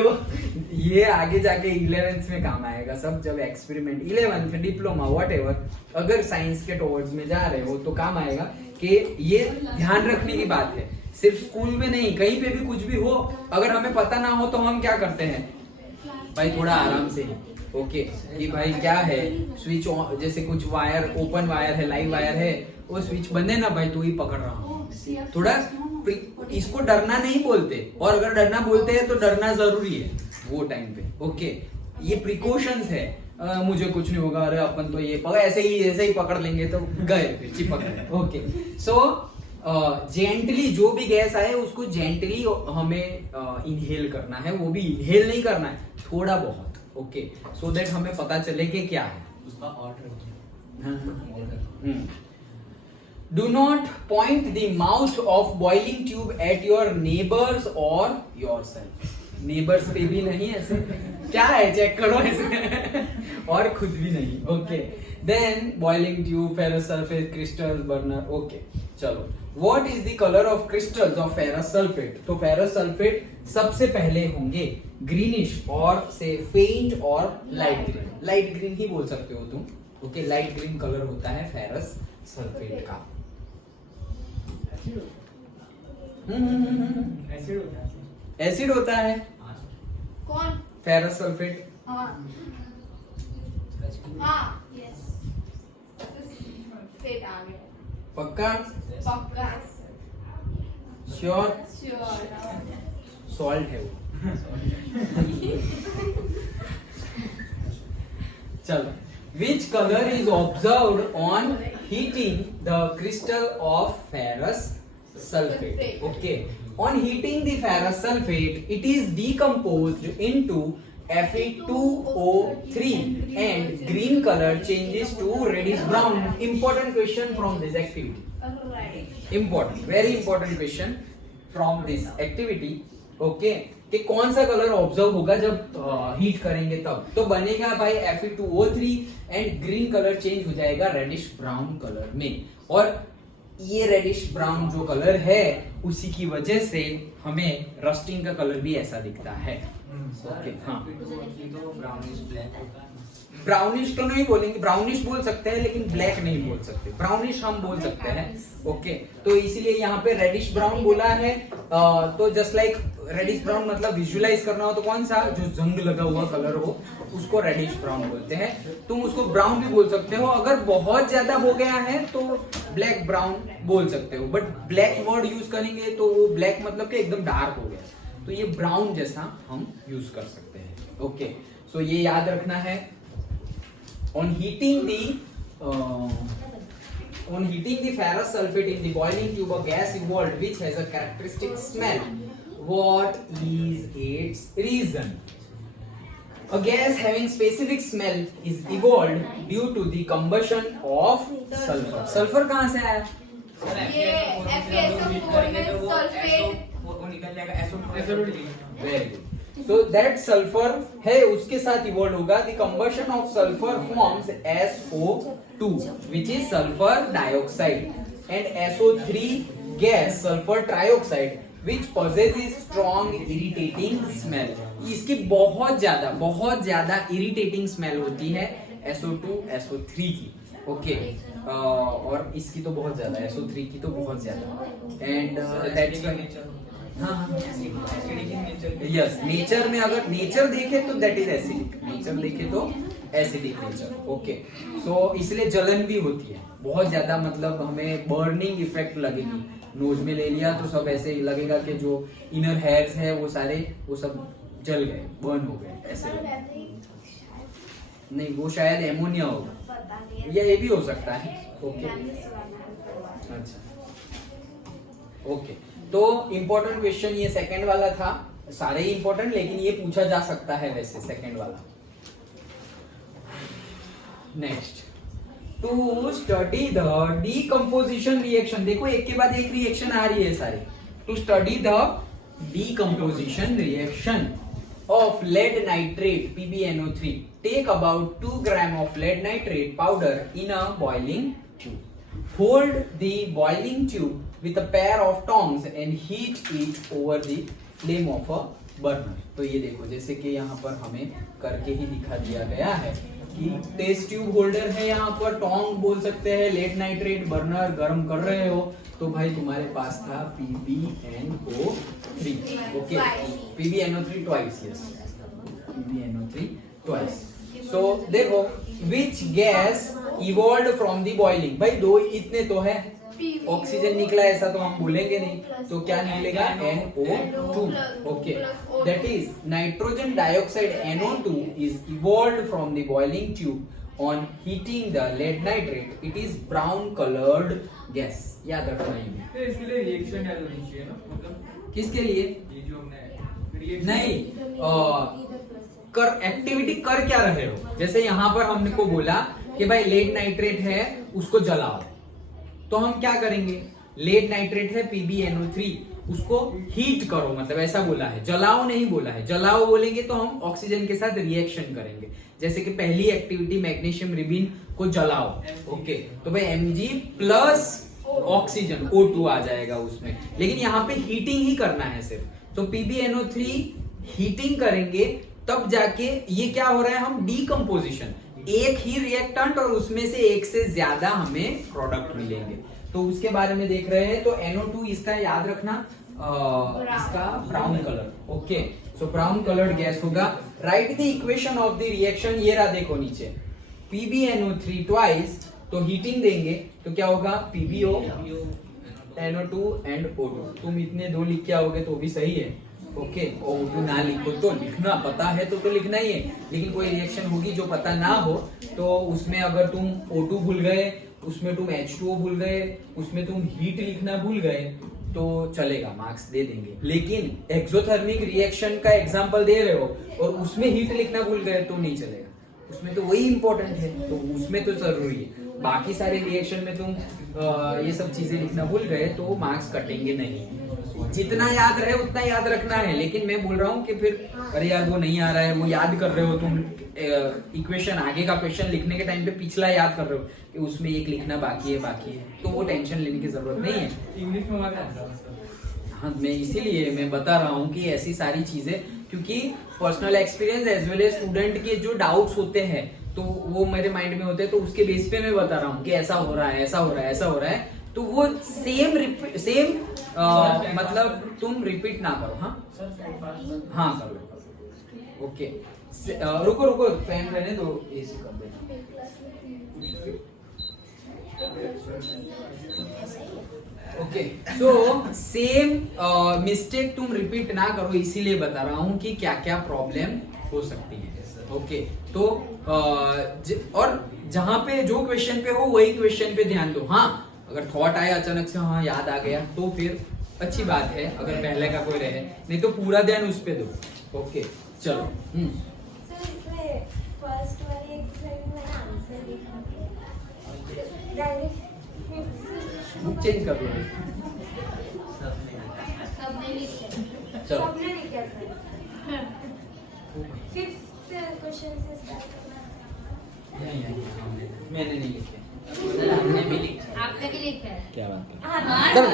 ये आगे जाके 11th में काम आएगा सब, जब एक्सपेरिमेंट 11th डिप्लोमा व्हाटएवर, अगर साइंस के टुवर्ड्स में जा रहे हो तो काम आएगा कि ये ध्यान रखने की बात है। सिर्फ स्कूल में नहीं, कहीं पे भी कुछ भी हो, अगर हमें पता ना हो तो हम क्या करते हैं भाई, थोड़ा आराम से। ओके, कि भाई क्या है, स्विच ऑन, जैसे कुछ वायर, ओपन वायर है, लाइव वायर है, वो स्विच बंद है ना भाई, तो ही पकड़ रहा हूँ। थोड़ा इसको डरना नहीं बोलते, और अगर डरना बोलते हैं तो डरना जरूरी है वो टाइम पे। ओके, ये प्रिकॉशंस है। मुझे कुछ नहीं होगा, अरे अपन तो ये ऐसे ही पकड़ लेंगे तो गए, फिर चिपक गए। ओके, सो जेंटली जो भी गैस आए उसको जेंटली हमें इनहेल करना है, वो भी इनहेल नहीं करना है, थोड़ा बहुत। ओके, सो दैट हमें पता चले कि क्या है उसका order. Do not point the mouth of boiling tube at your neighbors or yourself. Neighbors पे भी नहीं ऐसे, क्या है चेक करो ऐसे, और खुद भी नहीं। Okay, then boiling tube, ferrous sulfate, crystals, burner. Okay, चलो। What is the color of crystals of ferrous sulfate? तो ferrous sulfate सबसे पहले होंगे greenish और से faint और light green। light green ही बोल सकते हो तुम। ओके, light green कलर होता है ferrous sulfate का। एसिड होता है। कौन? Ferrous sulphate. हाँ, यस, फेट आ गया। पक्का? पक्का, श्योर? श्योर। सॉल्ट है वो। चलो, which color is observed on heating the crystal of ferrous sulfate? Okay, on heating the ferrous sulfate, it is decomposed into Fe2O3 and green color changes to reddish brown. Important question from this activity. Important, very important question from this activity. Okay, कि कौन सा कलर ऑब्जर्व होगा जब हीट करेंगे तब, तो बनेगा भाई Fe2O3 and green colour change हो जाएगा रेडिश ब्राउन कलर में। और ये रेडिश ब्राउन जो कलर है उसी की वजह से हमें रस्टिंग का कलर भी ऐसा दिखता है। ओके, हाँ, तो ब्राउनिश ब्लैक होता है। ब्राउनिश तो नहीं बोलेंगे, ब्राउनिश बोल सकते हैं लेकिन ब्लैक नहीं बोल सकते, ब्राउनिश हम बोल सकते हैं। ओके, तो इसीलिए यहाँ पे रेडिश ब्राउन बोला है। तो जस्ट लाइक रेडिश ब्राउन मतलब विजुअलाइज करना हो तो कौन सा, जो जंग लगा हुआ कलर हो उसको रेडिश ब्राउन बोलते हैं। तुम उसको ब्राउन भी बोल सकते हो, अगर बहुत ज्यादा हो गया है तो ब्लैक ब्राउन बोल सकते हो, बट ब्लैक वर्ड यूज करेंगे तो वो ब्लैक मतलब कि एकदम डार्क हो गया, तो ये ब्राउन जैसा हम यूज कर सकते हैं। ओके, सो ये याद रखना है। On heating the ferrous sulfate in the boiling tube, a gas evolved which has a characteristic smell. What is its reason? A gas having specific smell is evolved due to the combustion of sulfur. Sulfur कहाँ से आया? ये FeSO4 में सल्फेट वो निकल जाएगा SO2। Very good. So that sulfur है उसके साथ इवॉल्व होगा। The combustion of sulfur forms SO2 which is sulfur dioxide and SO3 gas sulfur trioxide which possesses strong irritating smell. इसकी बहुत ज्यादा irritating smell होती है SO2 SO3 की। ओके, और इसकी तो बहुत ज्यादा, SO3 की तो बहुत ज्यादा। एंड दैट्स यस, नेचर में अगर नेचर देखे तो दैट इज एसिडिक, नेचर देखे तो एसिडिक नेचर। ओके, सो इसलिए जलन भी होती है बहुत ज्यादा, मतलब हमें बर्निंग इफेक्ट लगेगी। नोज में ले लिया तो सब ऐसे ही लगेगा कि जो इनर हेयर्स है वो सारे वो सब जल गए, बर्न हो गए, ऐसे लगे। नहीं, वो शायद एमोनिया होगा या ये भी हो सकता है। ओके, अच्छा, ओके, तो इंपॉर्टेंट क्वेश्चन ये सेकंड वाला था, सारे ही इंपॉर्टेंट, लेकिन ये पूछा जा सकता है वैसे सेकंड वाला। Next, to study the decomposition reaction. देखो एक के बाद एक रिएक्शन आ रही है सारी। To study the decomposition reaction of lead nitrate PbNO3, take about 2 gram of lead nitrate powder in a boiling tube. Hold the boiling tube with a pair of tongs and heat it over the flame of a burner. तो ये देखो जैसे कि यहाँ पर हमें करके ही दिखा दिया गया है कि टेस्ट ट्यूब होल्डर है, यहाँ पर टोंग बोल सकते हैं, लेड नाइट्रेट बर्नर गर्म कर रहे हो तो भाई तुम्हारे पास था PbNO3। Okay, PbNO3 twice, yes, PbNO3 twice. So देखो which gas evolved from the boiling, भाई दो इतने तो है, ऑक्सीजन निकला ऐसा तो हम बोलेंगे नहीं, तो क्या निकलेगा NO2। Okay, that is nitrogen dioxide NO2 is evolved from the boiling tube. On heating the lead nitrate, it is brown colored gas. याद रखना ये। तो इसके लिए रिएक्शन याद होनी चाहिए ना, मतलब किसके लिए? ये जो हमने नहीं, कर एक्टिविटी कर क्या रहे हो। जैसे यहाँ पर हमने को बोला कि भाई लेड नाइट्रेट है उसको जलाओ, तो हम क्या करेंगे, लेड नाइट्रेट है PbNO3 उसको हीट करो, मतलब ऐसा बोला है, जलाओ नहीं बोला है। जलाओ बोलेंगे तो हम ऑक्सीजन के साथ रिएक्शन करेंगे, जैसे कि पहली एक्टिविटी मैग्नीशियम रिबिन को जलाओ। ओके, तो भाई Mg प्लस ऑक्सीजन O2 आ जाएगा उसमें, लेकिन यहाँ पे हीटिंग ही करना है सिर्फ। तो PbNO3 हीटिंग करेंगे तब जाके ये क्या हो रहा है, हम डीकम्पोजिशन, एक ही रिएक्टेंट और उसमें से एक से ज्यादा हमें प्रोडक्ट मिलेंगे, तो उसके बारे में देख रहे हैं। तो NO2 इसका याद रखना, इसका brown colour. Okay, so brown coloured gas होगा। Write the equation of the reaction, ये रहा देखो नीचे, PbNO3 ट्वाइस, तो हीटिंग देंगे तो क्या होगा, PbO NO2 एंड O2। तुम इतने दो लिख के आओगे तो भी सही है। ओके, O2 ना लिखो तो लिखना पता है तो लिखना ही है, लेकिन कोई रिएक्शन होगी जो पता ना हो तो उसमें अगर तुम O2 भूल गए, उसमें तुम H2O भूल गए, उसमें तुम हीट लिखना भूल गए तो चलेगा, मार्क्स दे देंगे। लेकिन एक्सोथर्मिक रिएक्शन का एग्जांपल दे रहे हो और उसमें हीट लिखना भूल गए तो नहीं चलेगा, उसमें तो वही इंपॉर्टेंट है, तो उसमें तो जरूरी है। बाकी सारे रिएक्शन में तुम ये सब चीजें लिखना भूल गए तो मार्क्स कटेंगे नहीं। जितना याद रहे उतना याद रखना है, लेकिन मैं बोल रहा हूँ कि फिर अरे यार वो नहीं आ रहा है, वो याद कर रहे हो तुम, इक्वेशन आगे का क्वेश्चन लिखने के टाइम पे पिछला याद कर रहे हो कि उसमें एक लिखना बाकी है, तो वो टेंशन लेने की जरूरत नहीं है। इंग्लिश में बात है। हाँ, मैं इसीलिए मैं बता रहा हूँ कि ऐसी सारी चीजें, क्योंकि personal experience as well as student के जो डाउट्स होते हैं तो वो मेरे माइंड में होते हैं, तो उसके बेस पे मैं बता रहा हूँ कि ऐसा हो रहा है, ऐसा हो रहा है, ऐसा हो रहा है, तो वो सेम मतलब तुम रिपीट ना करो। हाँ हाँ कर लो। ओके रुको रुको, फैन रहने दो, एसी कर दे। ओके सो सेम मिस्टेक तुम रिपीट ना करो, इसीलिए बता रहा हूँ कि क्या क्या प्रॉब्लम हो सकती है। ओके तो और जहां पे जो क्वेश्चन पे हो वही क्वेश्चन पे ध्यान दो। हाँ अगर थॉट आया अचानक से, हाँ याद आ गया, तो फिर अच्छी बात है, अगर पहले का कोई रहे, नहीं तो पूरा ध्यान उस पे दो। ओके चलो। सर इसमें फर्स्ट वाली एक्सरसाइज में आंसर लिखा बुक चेंज कर लो। सबने लिखा सर। फिफ्थ क्वेश्चन से स्टार्ट करना। मैंने नहीं लिखे। आपने भी लिखा है। क्या बात है, हाँ, कर लो।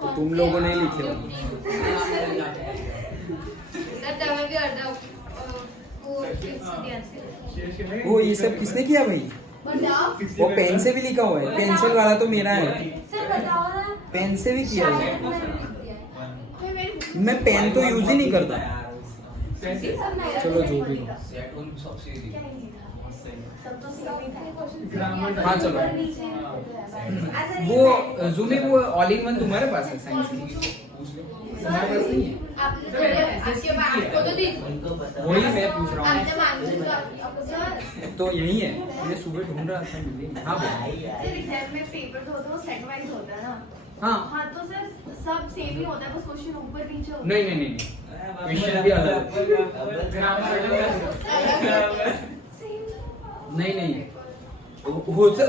तो तुम लोगों ने लिखे हो। भी अर्धा वो वो ये सब किसने किया भाई? बताओ वो पेन से भी लिखा हुआ है, पेंसिल वाला तो मेरा है, सर, बताओ ना। पेन से भी किया हुआ शायद है। मैंने लिख दिया है। मैं पेन तो यूज ही नहीं करता। सब मेरा चलो जो भी लिखा। हो। क्या ही लिखा? सब तो सेम ही था। हाँ, चलो। ऊपर नीचे ऐसा नहीं वो है। जूमी वो ऑल इन वन तुम्हारे पास है साइंस की? तुम्हारे पास नहीं है? आपको तो दी वही मैं पूछ रहा हूँ। आपने मांगी तो आपको सर, तो यही है, मैं सुबह ढूंढ रहा था, मिली नहीं। हाँ भाई। सर एग्जाम में पेपर तो होता है, वो सेट वाइज होता है ना। हाँ हाँ तो सर सब सेम ही होता है, बस क्वेश्चन ऊपर नीचे होता है। नहीं नहीं नहीं, क्वेश्चन भी अलग नहीं नहीं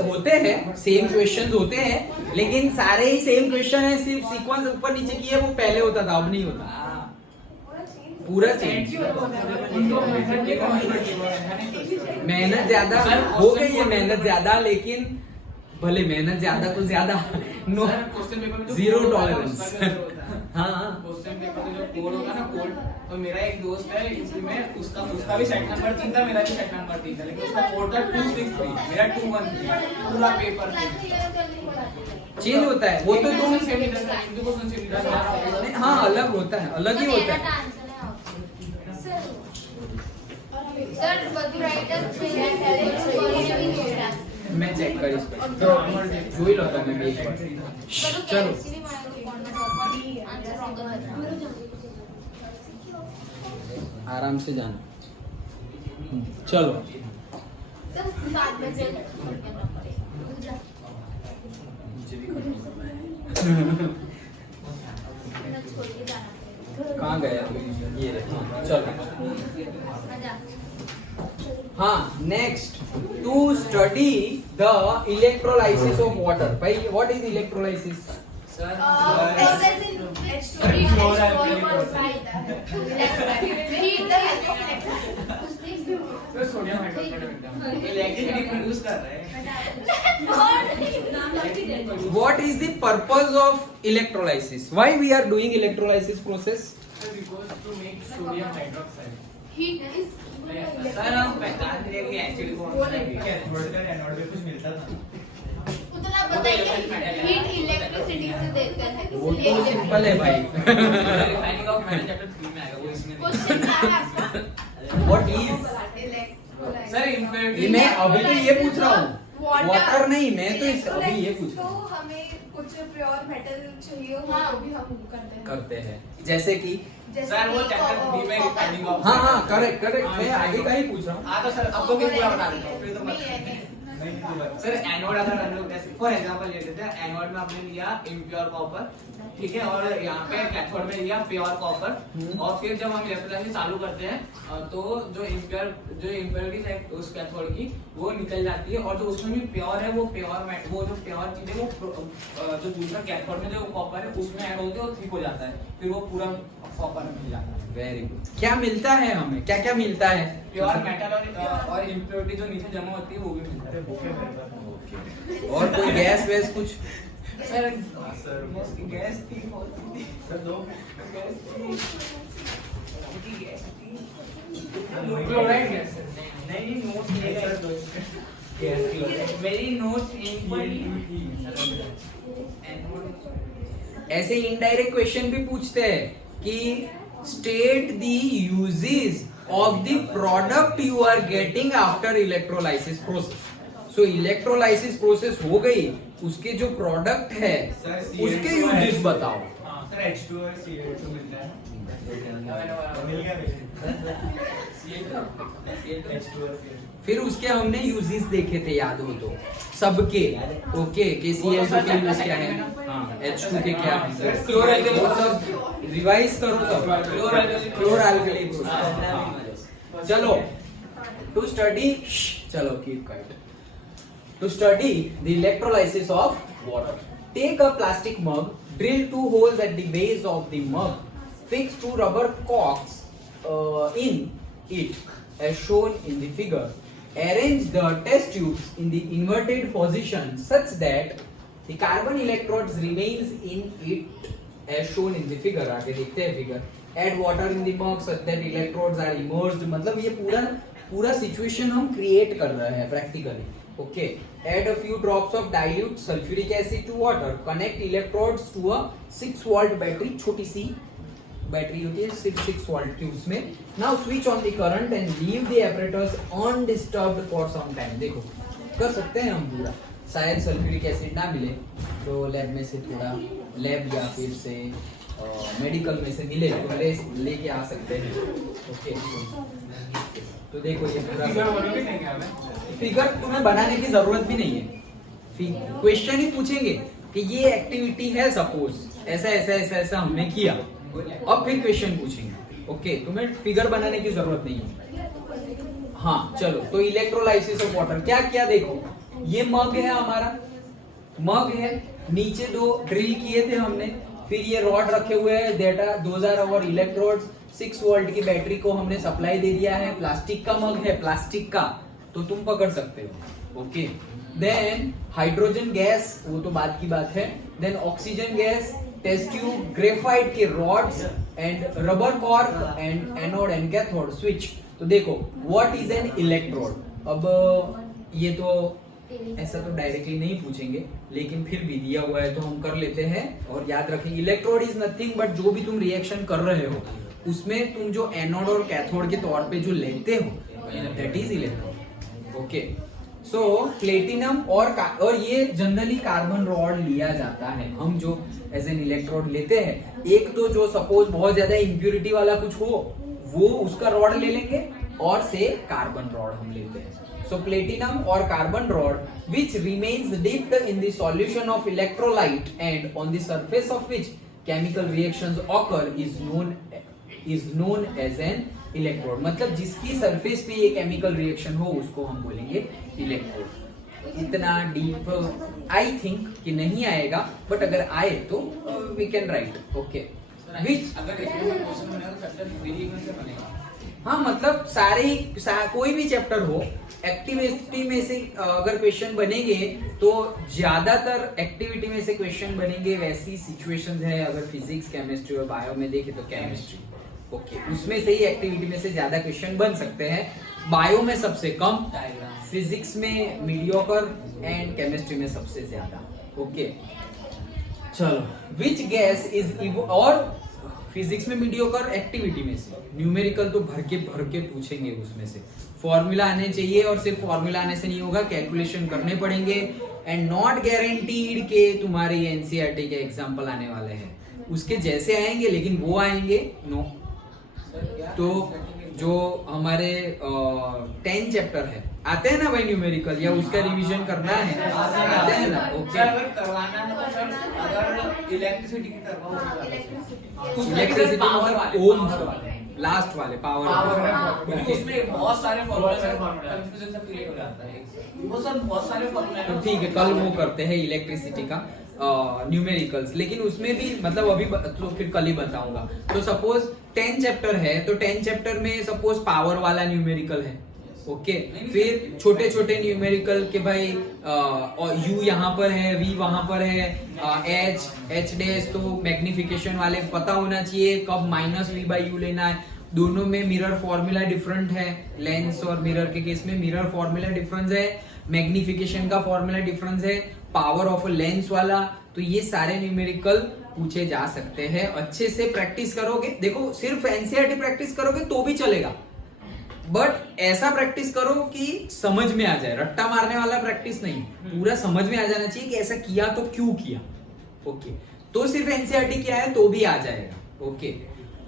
होते हैं, सेम क्वेश्चंस होते हैं, लेकिन सारे ही सेम क्वेश्चन है, सिर्फ सीक्वेंस ऊपर नीचे की है, वो पहले होता था, अब नहीं होता। पूरा चेंज। मेहनत ज्यादा हो गई है, मेहनत ज्यादा, लेकिन भले मेहनत ज्यादा तो ज्यादा, नो जीरो टॉलरेंस। हाँ क्वेश्चन पेपर में जो कोड होगा ना, कोड, तो मेरा एक दोस्त है, इसमें उसका भी सेट नंबर 3 था, मेरा भी सेट नंबर 3 था, लेकिन उसका कोड था 263, मेरा 213, पूरा पेपर चेंज होता है वो तो तुम। सेम ही था, हिंदी क्वेश्चन सेम ही था। हाँ अलग होता है, अलग ही होता है। सर बदू राइटर मैं चेक कर इस पर जो ही लगा मैं भी एक बार। चलो आराम से जाना। चलो सर 7 बजे छोड़ के जाना। कहाँ गया तू? ये रे। हाँ, चलो हाँ next, to study the electrolysis of water. भाई what is electrolysis? Sodium hydroxide electricity produce कर रहे हैं। What is the purpose of electrolysis? Why we are doing electrolysis process? Because to make sodium hydroxide. Heat is sir हम पहचान रहे हैं एसिड को एनोड का एनोड में कुछ मिलता था। उतना पता है कि हीट इलेक्ट्रिसिटी से देते हैं, वो इसलिए तो सिंपल है भाई। रिफाइनिंग ऑफ मेटल चैप्टर 3 में आएगा, वो इसमें क्वेश्चन क्या है आपका? What is? सर ये इम्प्योरिटी मैं अभी तो ये पूछ रहा हूँ, वाटर नहीं, मैं तो अभी ये पूछ रहा हूँ। हमें कुछ प्योर मेटल चाहिए हो हाँ। तो भी हम करते हैं। करते हैं जैसे कि सर वो चैप्टर 3 में रिफाइनिंग ऑफ हाँ हाँ करेक्ट करेक्ट, मैं आगे का ही पूछ रहा हूँ। हाँ तो सर आपको भी पूरा बता देता हूँ, फिर तो सर एनोड अगर हम लोग जैसे फॉर एग्जांपल ले लेते हैं, एनोड में आपने लिया इम्प्योर कॉपर, ठीक है, और यहाँ पे कैथोड में लिया प्योर कॉपर, और फिर जब हम इलेक्ट्रोलाइसिस चालू करते हैं तो जो इम्प्योरिटीज है उस कैथोड की वो निकल जाती है, और जो उसमें भी प्योर है वो जो प्योर चीज है वो जो दूसरा कैथोड में जो कॉपर है उसमें ऐड होते हैं और ठीक हो जाता है, फिर वो पूरा कॉपर में मिल जाता है। Very good. क्या मिलता है हमें, क्या क्या मिलता है? प्योर मेटल और इम्प्योरिटी जो नीचे जमा होती है वो भी मिलता है। और कोई गैस वैस कुछ? सर गैस 3 होती है सर, 2 गैस 3 क्लोराइड गैस नहीं नोट मेरी नोट ऐसे इनडायरेक्ट क्वेश्चन भी पूछते हैं कि state the uses of the product you are getting after electrolysis process. So electrolysis process हो गई, उसके जो प्रोडक्ट है उसके यूजेस बताओ। सर H2 और CO2 मिलता है फिर उसके हमने यूजेस देखे थे, याद हो तो सबके। ओके के Cl2 के यूज क्या है, हाँ H2 के क्या है, वो सब रिवाइज करो सब। क्लोरअल्कली ग्रुप। चलो टू स्टडी, चलो keep quiet. To study the electrolysis of water, take a plastic mug, drill 2 holes at the base of the mug, fix 2 rubber corks in it as shown in the figure. Arrange the test tubes in the inverted position such that the carbon electrodes remains in it as shown in the figure. आगे देखते हैं figure. Add water in the mug such that electrodes are immersed. मतलब ये पूरा सिचुएशन हम क्रिएट कर रहे हैं practically. Okay. Add a few drops of dilute sulfuric acid to water. Connect electrodes to a 6 volt battery. छोटी सी बैटरी होती है 6 volt की उसमें। Now switch on the current and leave the apparatus undisturbed for some time. देखो कर सकते हैं हम पूरा, शायद सल्फ्यूरिक एसिड ना मिले तो लैब में से थोड़ा, लैब या फिर से मेडिकल में से मिले तो लेके आ सकते हैं। ओके तो देखो ये पूरा फिगर तुम्हें बनाने की जरूरत भी नहीं है, क्वेश्चन ही पूछेंगे कि ये एक्टिविटी है, सपोज ऐसा ऐसा ऐसा ऐसा हमने किया, अब फिर क्वेश्चन पूछेंगे। ओके तुम्हें फिगर बनाने की जरूरत नहीं है। हाँ चलो, तो इलेक्ट्रोलाइसिस ऑफ वाटर क्या क्या, देखो ये मग है हमारा, मग है, नीचे 2 ड्रिल किए थे हमने, फिर ये रॉड रखे हुए हैं, डेटा 2000 और इलेक्ट्रोड्स, 6 वोल्ट की बैटरी को हमने सप्लाई दे दिया है। प्लास्टिक का मग है, प्लास्टिक का, तो तुम पकड़ सकते हो। ओके देन हाइड्रोजन गैस, वो तो बाद की बात है। Then oxygen gas, test tube, graphite के rods and rubber cork and anode and cathode switch. तो देखो व्हाट इज एन इलेक्ट्रोड, अब ये तो ऐसा तो डायरेक्टली नहीं पूछेंगे, लेकिन फिर भी दिया हुआ है तो हम कर लेते हैं और याद रखें। इलेक्ट्रोड इज नथिंग बट जो भी तुम रिएक्शन कर रहे हो उसमें तुम जो एनोड और कैथोड के तौर पे जो लेते हो that is electrode. Okay so platinum और ये जनरली कार्बन रॉड लिया जाता है, हम जो एज एन इलेक्ट्रोड लेते हैं। एक तो जो सपोज बहुत ज्यादा इम्प्यूरिटी वाला कुछ हो वो उसका रॉड ले लेंगे, और से कार्बन रॉड हम लेते हैं। So platinum or carbon rod which remains dipped in the solution of electrolyte and on the surface of which chemical reactions occur is known as an electrode। मतलब जिसकी सरफेस पे ये केमिकल रिएक्शन हो उसको हम बोलेंगे इलेक्ट्रोड। इतना डीप आई थिंक कि नहीं आएगा, बट अगर आए तो we can write. Okay which अगर क्वेश्चन बनेगा तो चैप्टर वेरिएबल से बनेगा। हाँ मतलब कोई भी चैप्टर हो, एक्टिविटी में से अगर क्वेश्चन बनेंगे तो ज्यादातर एक्टिविटी में से क्वेश्चन बनेंगे। वैसी सिचुएशंस है, अगर फिजिक्स केमिस्ट्री और बायो में देखे तो केमिस्ट्री, ओके उसमें से ही एक्टिविटी में से ज्यादा क्वेश्चन बन सकते हैं। बायो में सबसे कम, फिजिक्स में मीडियोकर एंड केमिस्ट्री में सबसे ज्यादा। ओके चलो विच गैस इज, और फिजिक्स में मीडियोकर, एक्टिविटी में से न्यूमेरिकल तो भर के पूछेंगे, उसमें से फॉर्मूला आने चाहिए, और सिर्फ फॉर्मूला आने से नहीं होगा, कैलकुलेशन करने पड़ेंगे। एंड नॉट गारंटीड के तुम्हारे एनसीईआरटी के एग्जांपल आने वाले हैं, उसके जैसे आएंगे लेकिन वो आएंगे नो। तो जो हमारे 10 चैप्टर है आते हैं ना भाई न्यूमेरिकल, या उसका रिवीजन करना है, आते हैं ना। ओके अगर करवाना है तो सर अगर इलेक्ट्रिसिटी की करवाओ, इलेक्ट्रिसिटी मतलब ओम्स लास्ट वाले पावर, उसमें बहुत सारे फॉर्मूला कंफ्यूजन सब क्रिएट हो जाता है, वो सब बहुत सारे फॉर्मूला। तो ठीक है कल वो करते हैं इलेक्ट्रिसिटी का न्यूमेरिकल्स, लेकिन उसमें भी मतलब अभी तो फिर कल ही बताऊंगा। तो सपोज 10 चैप्टर है, तो 10 चैप्टर में सपोज पावर वाला न्यूमेरिकल है, ओके फिर छोटे छोटे न्यूमेरिकल के भाई यू यहाँ पर है, वी वहां पर है, एच डैश तो मैग्निफिकेशन वाले पता होना चाहिए, कब -v/u लेना है, दोनों में मिरर फॉर्मूला डिफरेंट है, लेंस और मिरर के केस में मिरर फॉर्मूला डिफरेंस है, मैग्निफिकेशन का फॉर्मूला डिफरेंस है, पावर ऑफ लेंस वाला। तो ये सारे न्यूमेरिकल पूछे जा सकते हैं। अच्छे से प्रैक्टिस करोगे, देखो सिर्फ एनसीईआरटी प्रैक्टिस करोगे तो भी चलेगा, बट ऐसा प्रैक्टिस करो कि समझ में आ जाए। रट्टा मारने वाला प्रैक्टिस नहीं, पूरा समझ में आ जाना चाहिए कि ऐसा किया तो क्यों किया। ओके, तो सिर्फ एनसीईआरटी किया है तो भी आ जाएगा। ओके,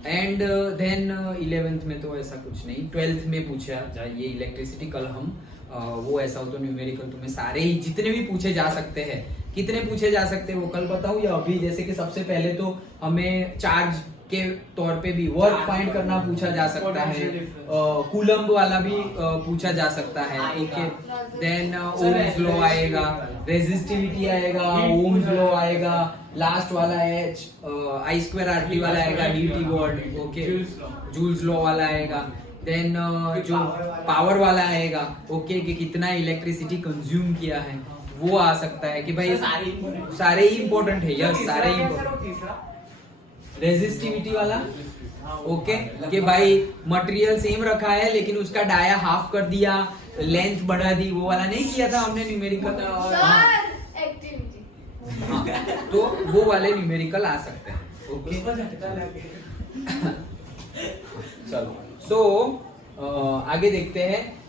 एंड देन 11th में तो ऐसा कुछ नहीं, 12th में पूछा जाइए इलेक्ट्रिसिटी। कल हम वो ऐसा हो तो न्यूमेरिकल तुम्हें सारे ही जितने भी पूछे जा सकते हैं, कितने पूछे जा सकते हैं वो कल बताऊं या अभी? जैसे कि सबसे पहले तो हमें चार्ज के तौर पे भी वर्क फाइंड करना पूछा जा सकता है, कूलम्ब वाला भी पूछा जा सकता है। ओके, देन ओम्स लॉ आएगा, रेजिस्टिविटी आएगा, ओम्स लॉ आएगा, लास्ट वाला है I2RT वाला आएगा, dt what. Okay, joules law वाला आएगा, देन जो पावर वाला आएगा, ओके, कि कितना इलेक्ट्रिसिटी कंज्यूम किया है वो आ सकता है कि भाई सारे ही इंपॉर्टेंट है। यस, सारे ही इंपॉर्टेंट। रेजिस्टिविटी वाला, ओके, कि भाई मटेरियल सेम रखा है लेकिन उसका डाया हाफ कर दिया, लेंथ बढ़ा दी, वो वाला नहीं किया था हमने न्यूमेरिकल। एक्टिविटी। हाँ, तो वो वाले न्यूमेरिकल आ सकते हैं। ओके, चलो, सो आगे देखते हैं।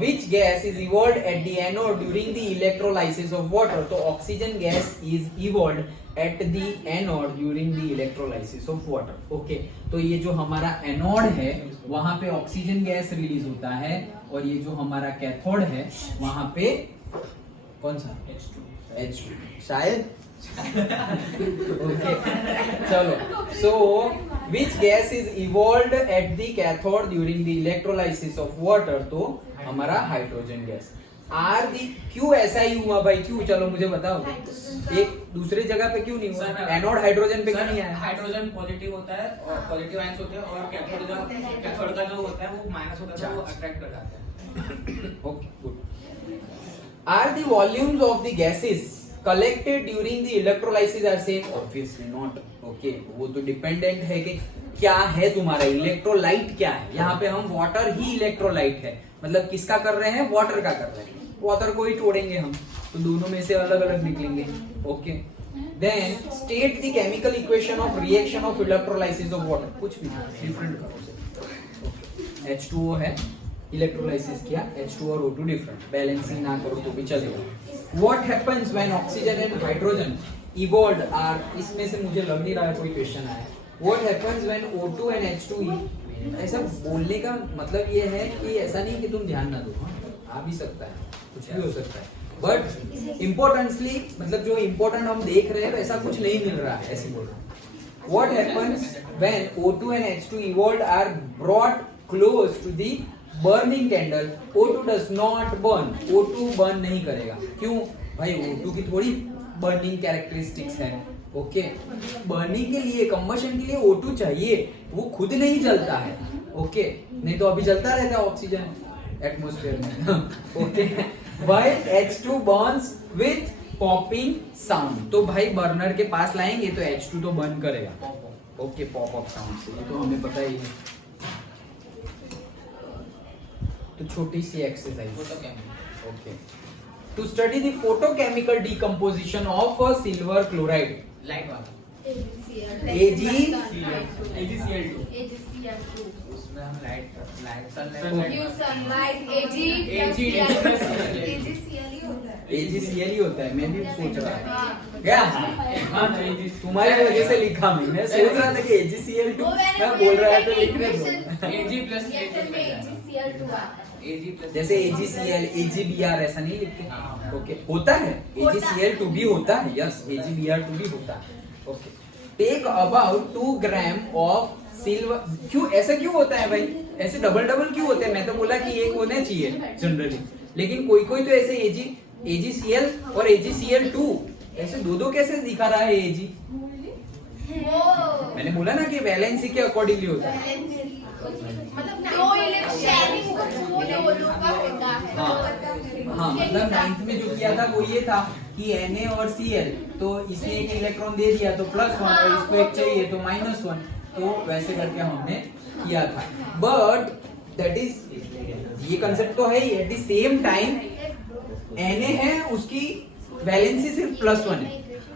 Which gas is evolved at the anode during the electrolysis of water? तो oxygen gas is evolved at the anode during the electrolysis of water. Okay, तो ये जो हमारा एनोड है वहां पे ऑक्सीजन गैस रिलीज होता है, और ये जो हमारा कैथोड है वहां पे कौन सा? H2 शायद। ओके, चलो, so which gas is evolved at the cathode during the electrolysis of water? तो हमारा हाइड्रोजन गैस। आर दी, क्यों ऐसा ही हुआ भाई? क्यों? चलो मुझे बताओ, एक दूसरे जगह पे क्यों नहीं हुआ? एनोड हाइड्रोजन पे क्यों नहीं आया? हाइड्रोजन पॉजिटिव होता है और पॉजिटिव आयंस होते हैं, और कैथोड का जो होता है वो माइनस होता है, वो अट्रैक्ट कर जाता है। Okay, good. Are the volumes of the gases collected during the electrolysis are same? Obviously not. Okay, वो तो डिपेंडेंट है कि क्या है तुम्हारा इलेक्ट्रोलाइट क्या है। यहाँ पे हम वाटर ही इलेक्ट्रोलाइट है, मतलब किसका कर रहे हैं? वाटर का कर रहे हैं। वाटर को ही तोड़ेंगे हम, तो दोनों में से अलग अलग निकलेंगे। Okay, then state the chemical equation of reaction of electrolysis of water. कुछ भी डिफरेंट करो। ओके, H2O है, इलेक्ट्रोलाइसिस किया, H2 और O2 डिफरेंट, बैलेंसिंग ना करो तो भी चलेगा। What happens when oxygen and hydrogen evolved are, इसमें से मुझे लग नहीं रहा है कोई क्वेश्चन आया। What happens when O2 and H2 ऐसा बोलने का मतलब ये है कि ऐसा नहीं कि तुम ध्यान ना दो, आ भी सकता है, कुछ भी हो सकता है, बट इम्पोर्टेंटली मतलब जो इम्पोर्टेंट हम देख रहे हैं वैसा कुछ नहीं मिल रहा है, ऐसे बोल रहा हूँ। What happens when O2 and H2 evolved are brought close to the burning candle? O2 does not burn. O2 burn नहीं करेगा। क्यों भाई? O2 की थोड़ी burning characteristics है। ओके, बर्निंग के लिए, कंबशन के लिए O2 चाहिए, वो खुद नहीं जलता है। ओके, नहीं तो अभी जलता रहता है ऑक्सीजन एटमॉस्फेयर में। Okay, while H2 burns with popping sound। तो भाई बर्नर के पास लाएंगे तो H2 तो बर्न करेगा। ओके, पॉप अप साउंड से, ये तो हमें पता ही है। तो छोटी सी exercise. Okay, to study the photochemical decomposition of silver chloride. Light वाला AgCl2 उसमें हम light use sunlight Ag AgCl ही होता है। AgCl ही होता है, मैं भी सोच रहा था क्या? हाँ, तुम्हारी वजह से लिखा, मैं सोच रहा था कि AgCl2 मैं बोल रहा है तो लिखने दो। Ag प्लस AgCl2 जैसे AgCl, AgBr ऐसा नहीं लिखते। ओके, होता है, AgCl2 भी होता है। यस, AgBr2 भी होता है। Okay, take about 2 gram of silver. क्यों ऐसा क्यों होता है भाई? ऐसे डबल डबल क्यों होते हैं? मैं तो बोला कि एक होना चाहिए जनरली, लेकिन कोई कोई तो ऐसे AgCl और AgCl2 ऐसे दो कैसे दिखा रहा है Ag? मैंने बोला ना कि वैलेंसी के अकॉर्डिंगली होता है। मतलब दो इलेक्ट्रॉनिक का होता है। हाँ, मतलब 9th में जो किया था वो ये था कि Na और Cl, तो इसने एक इलेक्ट्रॉन दे दिया तो +1 और इसको एक चाहिए तो -1। तो वैसे करके हमने किया था, बट दैट इज ये कंसेप्ट तो है ही, at the same time Na है उसकी वैलेंसी सिर्फ +1 है।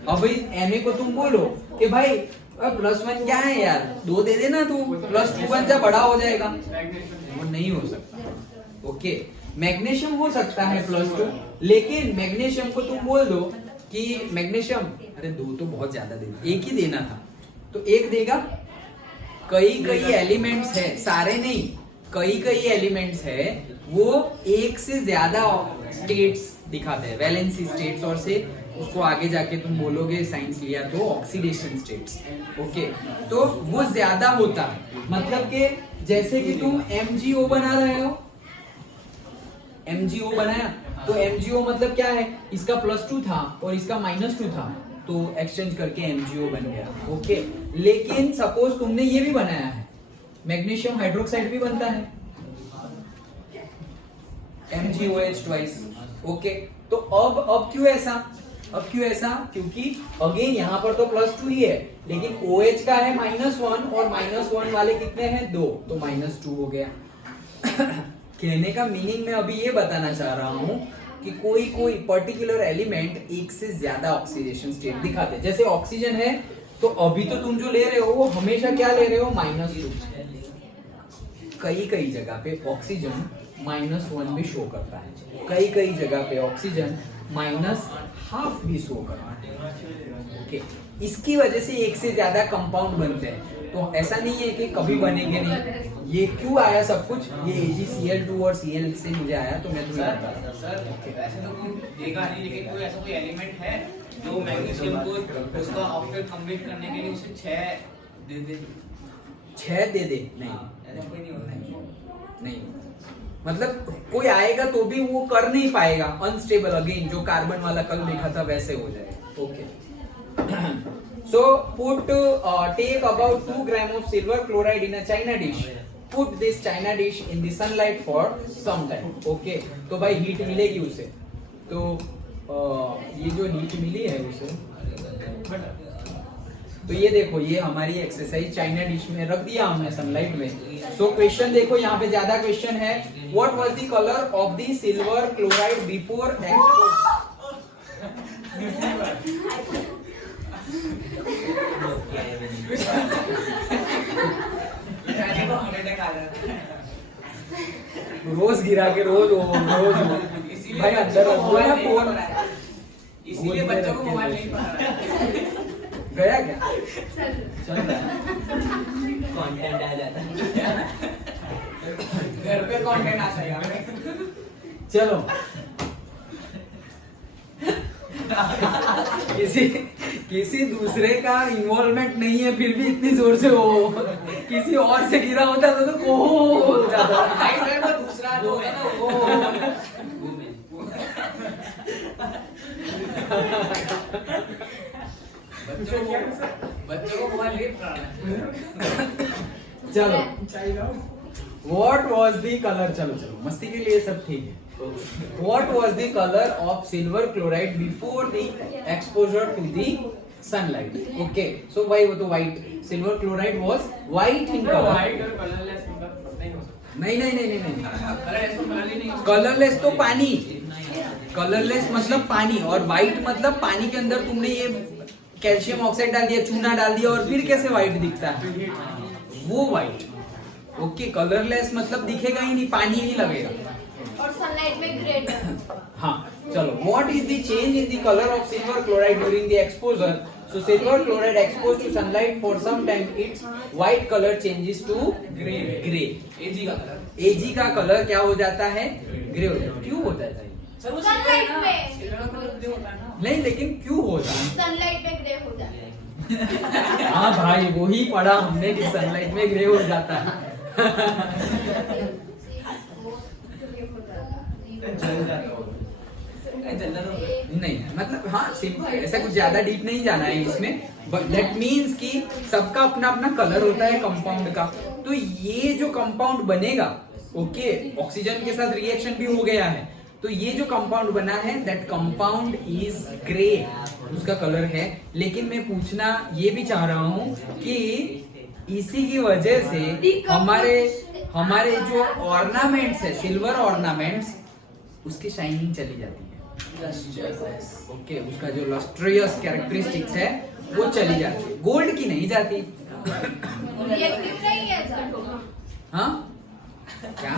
अब Na को तुम बोलो कि भाई +1 क्या है यार, 2 दे देना तू, +2 बन जा, बड़ा हो जाएगा, वो नहीं हो सकता। ओके, मैग्नीशियम हो सकता है +2, लेकिन मैग्नीशियम को तुम बोल दो कि मैग्नीशियम, अरे 2 तो बहुत ज्यादा दे, 1 ही देना था, तो 1 देगा। कई एलिमेंट्स है, सारे नहीं, कई एलिमेंट्स है वो 1 से ज्यादा स्टेट्स दिखाते हैं, वैलेंसी स्टेट्स, और से उसको आगे जाके तुम बोलोगे साइंस लिया तो ऑक्सीडेशन स्टेट्स। ओके, तो वो ज्यादा होता है, मतलब कि जैसे कि तुम MgO बना रहे हो, MgO बनाया तो MgO मतलब क्या है, इसका +2 था और इसका -2 था, तो एक्सचेंज करके MgO बन गया। ओके, लेकिन सपोज तुमने ये भी बनाया है, मैग्नीशियम हाइड्रोक्साइड भी बनता है, MgOH ट्वाइस। ओके, तो अब क्यों ऐसा, क्योंकि अगेन यहाँ पर तो +2 ही है, लेकिन OH का है -1 और -1 वाले कितने हैं, 2, तो -2 हो गया। कहने का मीनिंग मैं अभी ये बताना चाह रहा हूँ कि कोई पर्टिकुलर एलिमेंट 1 से ज्यादा ऑक्सीडेशन स्टेट दिखाते हैं। जैसे ऑक्सीजन है, तो अभी तो तुम जो ले रहे हो वो हमेशा क्या ले रहे हो, -2। कई जगह पे ऑक्सीजन -1 भी शो करता है, कई जगह पे ऑक्सीजन -½ भी शो करता है। ओके, इसकी वजह से 1 से ज्यादा कंपाउंड बनते हैं, तो ऐसा नहीं है कि कभी बनेंगे नहीं। ये क्यों आया सब कुछ, ये AgCl2 और Cl से मुझे आया, तो मैं तुम्हें बता रहा हूं। सर वैसे तो कोई देगा नहीं, लेकिन कोई ऐसा कोई एलिमेंट है जो मैग्नीशियम को उसका ऑक्टेट कंप्लीट करने के लिए उसे 6 दे दे, 6 दे दे, नहीं ऐसा कोई नहीं होता। नहीं, मतलब कोई आएगा तो भी वो कर नहीं पाएगा, अनस्टेबल, अगेन जो कार्बन वाला कल देखा था वैसे हो जाएगा। Okay, so take about 2 grams of silver chloride in a china dish, put this china dish in the sunlight for some time। okay, तो भाई हीट मिलेगी उसे, तो ये जो हीट मिली है उसे, तो ये देखो, ये हमारी एक्सरसाइज चाइना डिश में रख दिया हमने सनलाइट में। सो क्वेश्चन देखो, यहाँ पे ज्यादा क्वेश्चन है, what was the colour of the silver chloride before रोज गिरा के रोज भाई अंदर हुआ है फोन, इसीलिए बच्चों को मोबाइल नहीं पढ़ा गया क्या, चल कंटेंट आ जाता है घर पे कंटेंट आ जाएगा। चलो किसी दूसरे का इन्वॉल्वमेंट नहीं है, फिर भी इतनी जोर से हो, किसी और से गिरा होता तो हो जाता। वो दूसरा जो है ना वो बच्चों को मोबाइल नहीं पढ़ाना। चलो, व्हाट वाज द कलर, चलो मस्ती के लिए सब ठीक है। What was the color of silver chloride before the exposure to the sunlight? Okay, so why वो तो white, silver chloride was white in color। नहीं, कलरलेस तो पानी, कलरलेस मतलब पानी, और व्हाइट मतलब पानी के अंदर तुमने ये कैल्शियम ऑक्साइड डाल दिया, चूना डाल दिया, और फिर कैसे व्हाइट दिखता है, वो व्हाइट। ओके, कलरलेस मतलब दिखेगा ही नहीं, पानी ही लगेगा, और सनलाइट में ग्रे। हाँ चलो, what is the change in the colour of silver chloride during the exposure? So silver chloride exposed to sunlight for some time, it's white colour changes to grey. Ag का कलर क्या हो जाता है, ग्रे हो जाता है। क्यों हो जाता है? सनलाइट में नहीं, लेकिन क्यों हो जाता है? सनलाइट में ग्रे हो जाता है। हाँ भाई, वही पढ़ा हमने कि सनलाइट में ग्रे हो जाता है। नहीं मतलब हाँ, सिंपल, ऐसा कुछ ज्यादा डीप नहीं जाना है इसमें, बट दैट मीन्स कि सबका अपना अपना कलर होता है कंपाउंड का। तो ये जो कंपाउंड बनेगा, ओके, ऑक्सीजन के साथ रिएक्शन भी हो गया है, तो ये जो कंपाउंड बना है दैट कंपाउंड इज ग्रे, उसका कलर है। लेकिन मैं पूछना ये भी चाह रहा हूं कि इसी की वजह से हमारे जो ऑर्नामेंट्स है, सिल्वर ऑर्नामेंट्स, उसकी शाइनिंग चली जाती है। ओके, उसका जो लस्ट्रियस कैरेक्टरिस्टिक्स है वो चली जाती है, गोल्ड की नहीं जाती। रिएक्टिव नहीं है सर। हाँ क्या?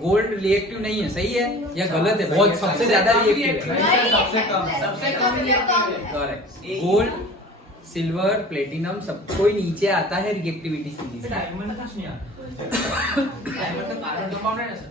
गोल्ड रिएक्टिव नहीं है, सही है या गलत है? बहुत सबसे ज्यादा रिएक्टिव है। सबसे कम करेक्ट। गोल्ड, सिल्वर, प्लेटिनम सब कोई नीचे आता है रिएक्टिविटी सीरीज में। डायमंड का नहीं आता। डायमंड तो कार्बन कंपाउंड है ना sir?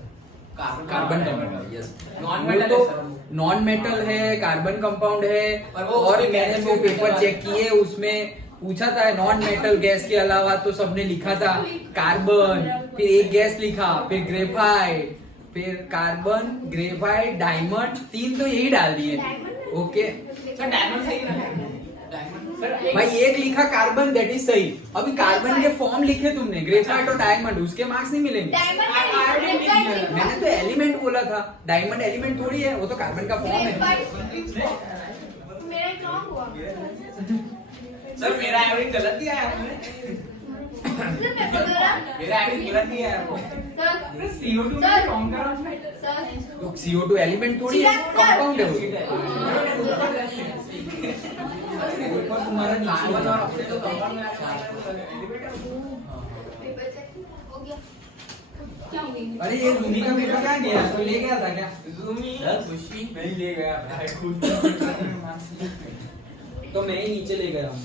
Carbon compound, yes. Non वो मेटल तो है सर। नॉन मेटल है, कार्बन कंपाउंड है। और वो और उसमें मैंने जो पेपर चेक किए उसमें पूछा था नॉन मेटल गैस के अलावा तो सबने लिखा था कार्बन, फिर एक गैस लिखा, फिर ग्रेफाइट, फिर कार्बन, ग्रेफाइट, डायमंड, 3 तो यही डाल दिए। ओके सर डायमंड सही है ना? डायमंड सर भाई, एक लिखा कार्बन, दैट इज सही। अभी कार्बन के फॉर्म लिखे तुमने, ग्रेफाइट और डायमंड, उसके मार्क्स नहीं मिलेंगे। मैंने तो एलिमेंट बोला था, डायमंड एलिमेंट थोड़ी है, वो तो कार्बन का फॉर्म है। मेरा काम हुआ सर मेरा एवरेज गलत दिया है आपने। मेरा एवरेज गलत दिया है आपने। CO2 में कौन करा आपने? तो CO2 एलिमेंट थोड़ी है, कंपाउंड है वो। तुम्हारा कार्बन और ऑक्सीजन तो कंपाउंड में अरे ये जूमी का पेपर क्या गया? कोई ले गया था क्या? जूमी नहीं ले गया भाई खुद। तो मैं ही नीचे ले गया हूँ।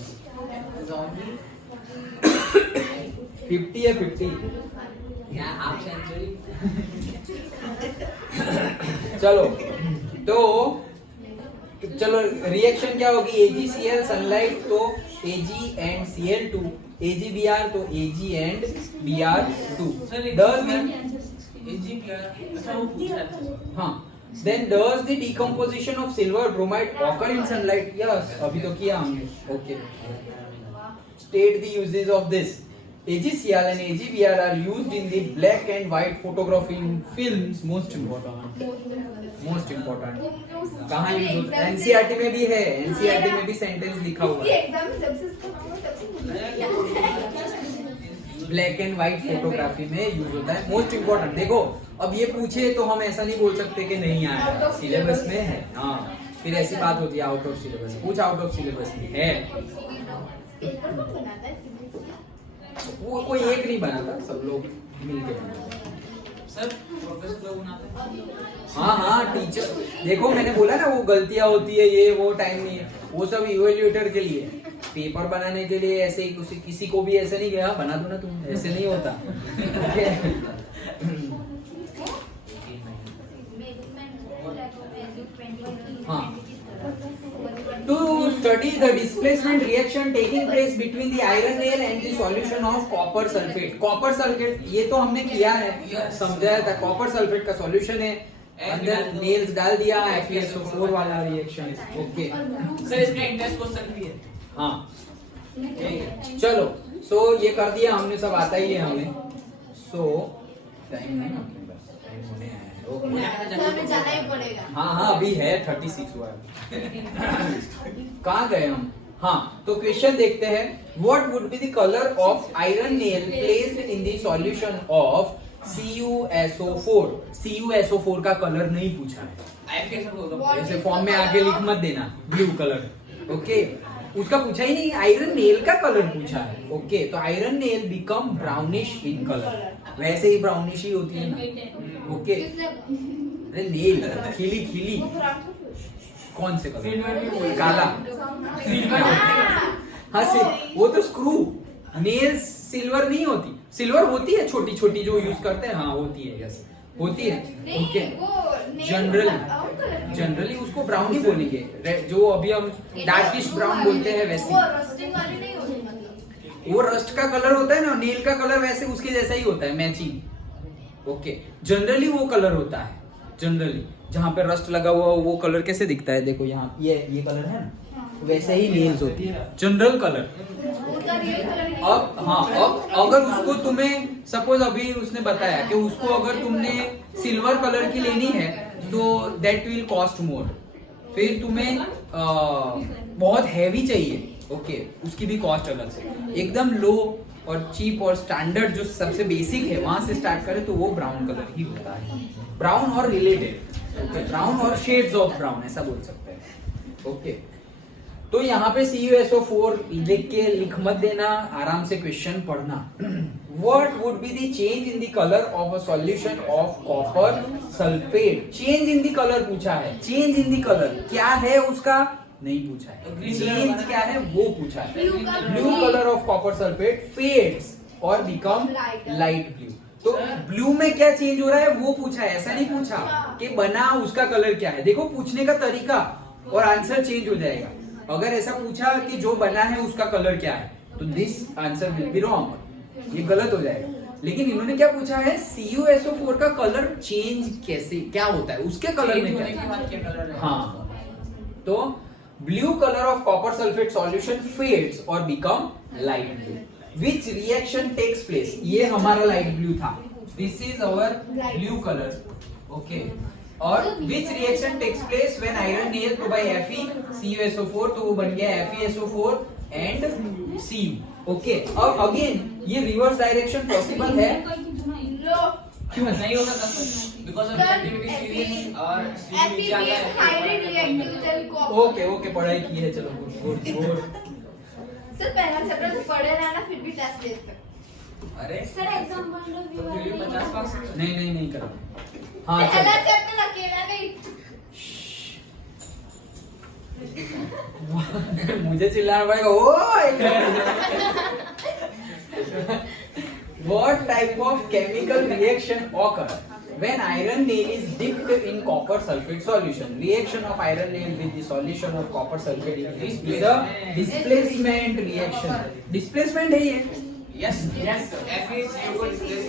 50 है 50। क्या हाफ सेंचुरी? चलो तो चलो रिएक्शन क्या होगी? AgCl सनलाइट तो Ag and Cl2, AgBr तो Ag and Br2। अच्छा वो पूछ रहा था। हाँ, then does the decomposition of silver bromide occur in sunlight? Yes, अभी तो किया हमने। Okay. State the uses of this. AgCl and AgBr are used in the black and white photography films. Most important. कहाँ यूज होता है? NCERT में भी है, NCERT में भी सेंटेंस लिखा हुआ है। ब्लैक एंड व्हाइट फोटोग्राफी में यूज होता है। Most important. देखो अब ये पूछे तो हम ऐसा नहीं बोल सकते कि नहीं आया, सिलेबस में है। हाँ, फिर ऐसी बात होती है आउट ऑफ सिलेबस। पूछ आउट ऑफ सिलेबस में है, वो कोई एक नहीं बनाता, सब लोग मिलके बनाते। सर प्रोफेसर लोग बनाते हैं। हाँ टीचर, देखो मैंने बोला ना वो गलतियां होती है, ये वो टाइम नहीं है, वो सब इवेल्युएटर के लिए। पेपर बनाने के लिए ऐसे ही किसी को भी ऐसे नहीं गया बना दो ना तुम, ऐसे नहीं होता। हाँ, to study the displacement reaction taking place between the iron nail and the solution of copper sulfate. Copper sulphate ये तो हमने किया है, समझाया था। कॉपर सल्फेट का सॉल्यूशन है, अंदर नेल्स डाल दिया, FeSO4 वाला रिएक्शन। ओके सर इसका इंटरेस्ट क्वेश्चन भी है। हाँ चलो, सो ये कर दिया हमने, सब आता ही है हमें। सो टाइम है ना अपने पास, टाइम होने आया है। ओके हमें जाना ही पड़ेगा। हाँ अभी है 36 हुआ है। कहाँ गए हम? हाँ, तो क्वेश्चन देखते हैं। What would be the colour of iron nail placed in the solution of CuSO4? CuSO4 का कलर नहीं पूछा है, आई कैसे बोलूं? ऐसे फॉर्म में आगे लिख मत देना ब्लू कलर। ओके, उसका पूछा ही नहीं, आयरन नेल का कलर पूछा है। ओके, तो iron nail become brownish in colour, वैसे ही ब्राउनिश ही होती है ना। ओके, अरे नेल खिली खिली कौन से कलर? काला। हाँ वो तो स्क्रू, नेल्स सिल्वर नहीं होती, सिल्वर होती है छोटी छोटी जो यूज करते हैं। हाँ होती है, यस होती है। ओके, जनरली उसको ब्राउन ही बोलेंगे, जो अभी हम डार्किश ब्राउन बोलते हैं वैसे। वो रस्ट का कलर होता है ना, नेल का कलर वैसे उसके जैसा ही होता है, मैचिंग। ओके, जनरली वो कलर होता है, जनरली जहाँ पे रस्ट लगा हुआ वो कलर कैसे दिखता है, देखो यहाँ ये कलर है ना, वैसे ही नेल्स होती है, जनरल कलर। अब हाँ, अब अगर उसको तुम्हें सपोज अभी उसने बताया कि उसको अगर तुमने सिल्वर कलर की लेनी है तो दैट विल कॉस्ट मोर। फिर तुम्हें बहुत हैवी चाहिए ओके उसकी भी कॉस्ट अलग से। एकदम लो और चीप और स्टैंडर्ड जो सबसे बेसिक है वहां से स्टार्ट करें तो वो ब्राउन कलर ही होता है, ब्राउन और रिलेटेड, ओके ब्राउन और शेड्स ऑफ ब्राउन ऐसा बोल सकते हैं। ओके तो यहाँ पे CuSO4 लिख के लिख मत देना, आराम से क्वेश्चन पढ़ना। What would be the change in the color of a solution of copper sulfate? Change in the color पूछा है, change in the color क्या है उसका नहीं पूछा है, change क्या है वो पूछा है। Blue color of copper sulfate fades और become light blue। तो ब्लू में क्या चेंज हो रहा है वो पूछा है, ऐसा नहीं पूछा कि बना उसका कलर क्या है। देखो पूछने का तरीका और आंसर चेंज हो जाएगा। अगर ऐसा पूछा कि जो बना है उसका कलर क्या है तो this answer will be wrong, ये गलत हो जाएगा। लेकिन इन्होंने क्या पूछा है CuSO4 का कलर चेंज कैसे क्या होता है, उसके कलर में क्या है। हाँ तो blue colour of copper sulphate solution fades और become light blue. Which reaction takes place, ये हमारा लाइट ब्लू था, this is our blue colour, okay. और which reaction takes place when iron nail to by FeCuSO4 तो वो बन गया FeSO4 एंड Cu, ओके। अब अगेन ये रिवर्स डायरेक्शन पॉसिबल है क्यों नहीं होगा बिकॉज़ ऑफ एक्टिविटी सीरीज और ओके ओके पढ़ाई की है, चलो गुड गुड। सर पहला चैप्टर तो पढ़े ना फिर भी टेस्ट दे सकते। अरे sir exam point of view तो फिर भी 50 मार्क्स नहीं करा। हाँ पहला चलो चैप्टर अकेला नहीं। मुझे चिल्लाना पड़ेगा ओए। What type of chemical reaction occur when iron nail is dipped in copper sulfate solution? Reaction of iron nail with the solution of copper sulfate is a displacement reaction. Displacement है ये? यस FeCu को रिप्लेस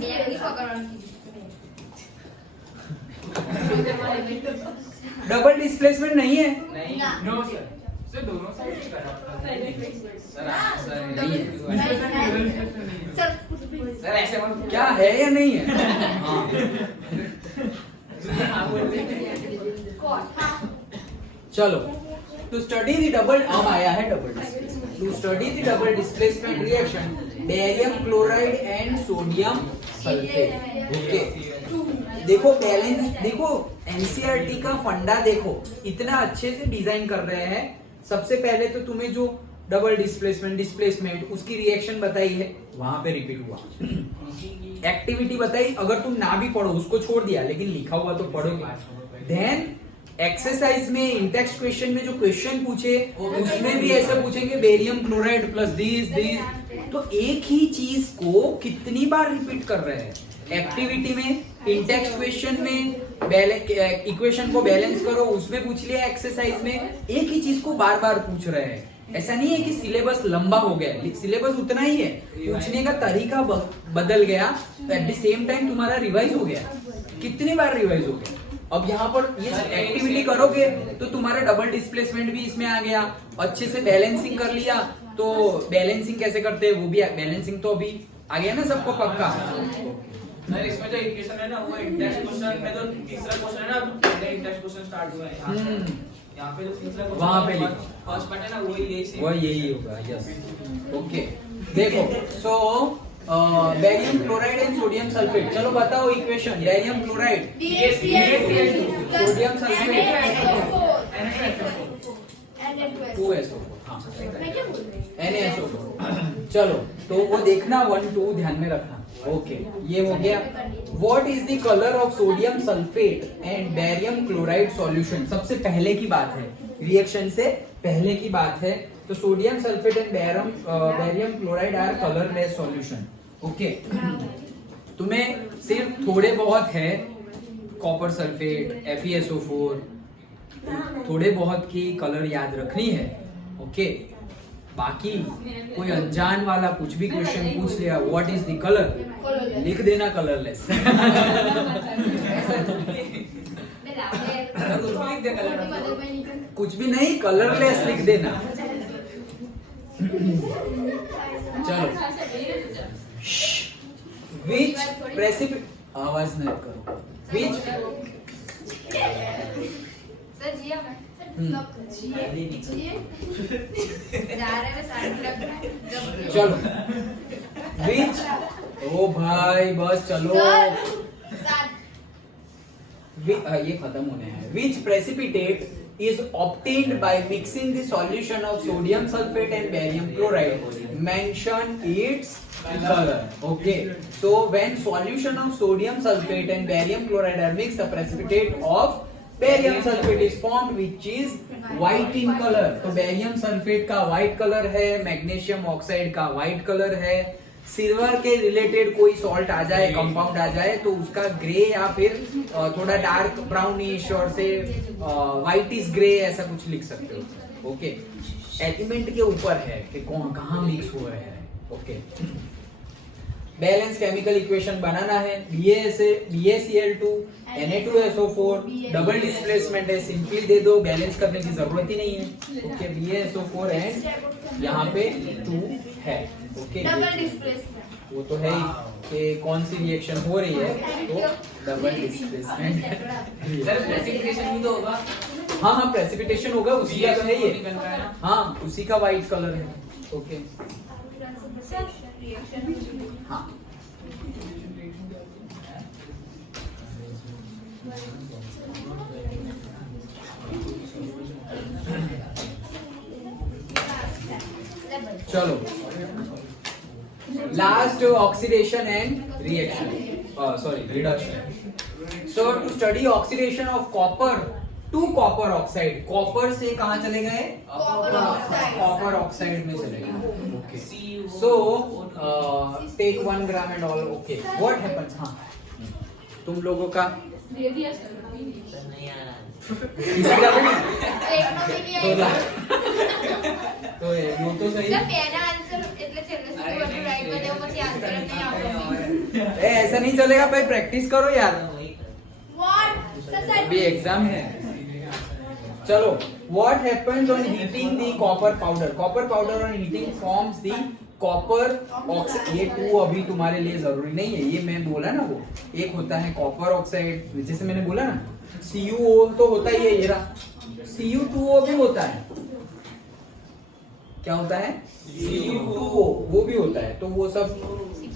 ये पकड़ो। डबल डिस्प्लेसमेंट नहीं है। नहीं ना। नो सर सर दोनों साइड से करा सर सर सर ऐसे मत क्या है या नहीं है? हाँ चलो टू स्टडी द डबल, अब आया है double displacement. To study the double displacement reaction barium chloride and sodium sulphate, okay. देखो बैलेंस, देखो एनसीईआरटी का फंडा देखो, इतना अच्छे से डिजाइन कर रहे हैं। सबसे पहले तो तुम्हें जो डबल डिस्प्लेसमेंट उसकी रिएक्शन बताई है वहां पे रिपीट हुआ, एक्टिविटी बताई, अगर तुम ना भी पढ़ो उसको छोड़ दिया लेकिन लिखा हुआ तो पढ़ोगे। देन एक्सरसाइज में इंटेक्स्ट क्वेश्चन में जो क्वेश्चन पूछे उसमें भी ऐसा पूछेंगे बेरियम क्लोराइड प्लस दिस, तो एक ही चीज को कितनी बार रिपीट कर रहे हैं। एक्टिविटी में, इंटेक्स्ट क्वेश्चन में इक्वेशन को बैलेंस करो उसमें पूछ लिया, एक्सरसाइज में एक ही चीज को बार बार पूछ रहे हैं। ऐसा नहीं है कि सिलेबस लंबा हो गया, सिलेबस उतना ही है, पूछने का तरीका बदल गया, एट द सेम टाइम तुम्हारा रिवाइज हो गया। कितनी बार रिवाइज हो गया। अब यहाँ पर ये एक्टिविटी करोगे तो तुम्हारा डबल डिस्प्लेसमेंट भी इसमें आ गया, अच्छे से बैलेंसिंग कर लिया। तो बैलेंसिंग कैसे करते हैं वो भी, बैलेंसिंग तो अभी आ गया ना सबको पक्का। सर इसमें जो इक्वेशन है ना वो इंडेक्स क्वेश्चन में जो तीसरा क्वेश्चन है ना पहले इंडेक्स क्वेश्चन स्टार्ट हुआ है यहाँ पे जो तीसरा क्वेश्चन वहां पे लिखो, फर्स्ट पार्ट है ना वो यही होगा। यस ओके देखो, so barium chloride and sodium sulphate, चलो बताओ equation. Barium chloride, sodium sulphate, NaSO4, हाँ NaSO4। चलो तो वो देखना 1 2 ध्यान में रखना, ओके ये हो गया। What is the colour of sodium sulphate and barium chloride solution, सबसे पहले की बात है, रिएक्शन से पहले की बात है। तो sodium sulphate and barium chloride are colourless solution, okay. तुम्हें सिर्फ थोड़े बहुत है, कॉपर सल्फेट, FeSO4, थोड़े बहुत की कलर याद रखनी है, ओके। बाकी कोई अनजान वाला कुछ भी क्वेश्चन पूछ लिया, व्हाट इज द कलर, लिख देना कलरलेस। कुछ भी नहीं, कलरलेस लिख देना। चलो विच प्रेसिपिट, आवाज नहीं करो, विच सर जिया मैं स्टॉप कर जिए जा रहे हैं साइड लग रहा है चलो विच ओ भाई बस चलो साथ ये खत्म होने हैं विच precipitate is obtained by mixing the solution of sodium sulfate and barium chloride. Mention its color. Okay. So when solution of sodium sulfate and barium chloride are mixed, the precipitate of barium sulfate is formed, which is white in color. तो barium sulfate का white color है, magnesium oxide का white color है. सिल्वर के रिलेटेड कोई सॉल्ट आ जाए, कंपाउंड आ जाए तो उसका ग्रे या फिर थोड़ा डार्क ब्राउनिश और से व्हाइटिश ग्रे ऐसा कुछ लिख सकते हो. ओके. एलिमेंट के ऊपर है कि कौन कहाँ मिक्स हो रहे हैं. ओके. बैलेंस केमिकल इक्वेशन बनाना है. BaCl2 Na2SO4 डबल डिस्प्लेसमेंट है, सिंपली दे दो, बैलेंस करने की जरूरत ही नहीं है. ओके. BaSO4 एंड यहाँ पे 2 है. ओके. डबल डिस्प्लेसमेंट वो तो है ही कि कौन सी रिएक्शन हो रही है तो डबल डिस्प्लेसमेंट. सर प्रेसिपिटेशन भी तो होगा. हाँ हाँ प्रेसिपिटेशन होगा, उसी का तो है ये. हाँ उसी का वाइट कलर है. ओके. हाँ चलो last oxidation and reaction sorry reduction. So to study oxidation of copper to copper oxide. Copper से कहाँ चले गए? कॉपर ऑक्साइड में चले गए. Okay. So take 1 gram and all. Okay. What happens? हाँ तुम लोगों का किसी का भी तो वो तो सही. सर पहला आंसर એટલે છેલ્લે સુધી રાઈટ બને પછી આન્સર નહીં આવતો. ऐसा नहीं चलेगा भाई, प्रैक्टिस करो यार. व्हाट सर अभी एग्जाम है. चलो what happens on heating the copper powder. Copper powder on heating forms the copper oxide. ये 2 अभी तुम्हारे लिए जरूरी नहीं है, ये मैं बोला ना. वो एक होता है कॉपर ऑक्साइड, जैसे मैंने बोला ना CuO तो होता ही है, ये रहा. Cu2O भी होता है. क्या होता है? Cu2O वो भी होता है. तो वो सब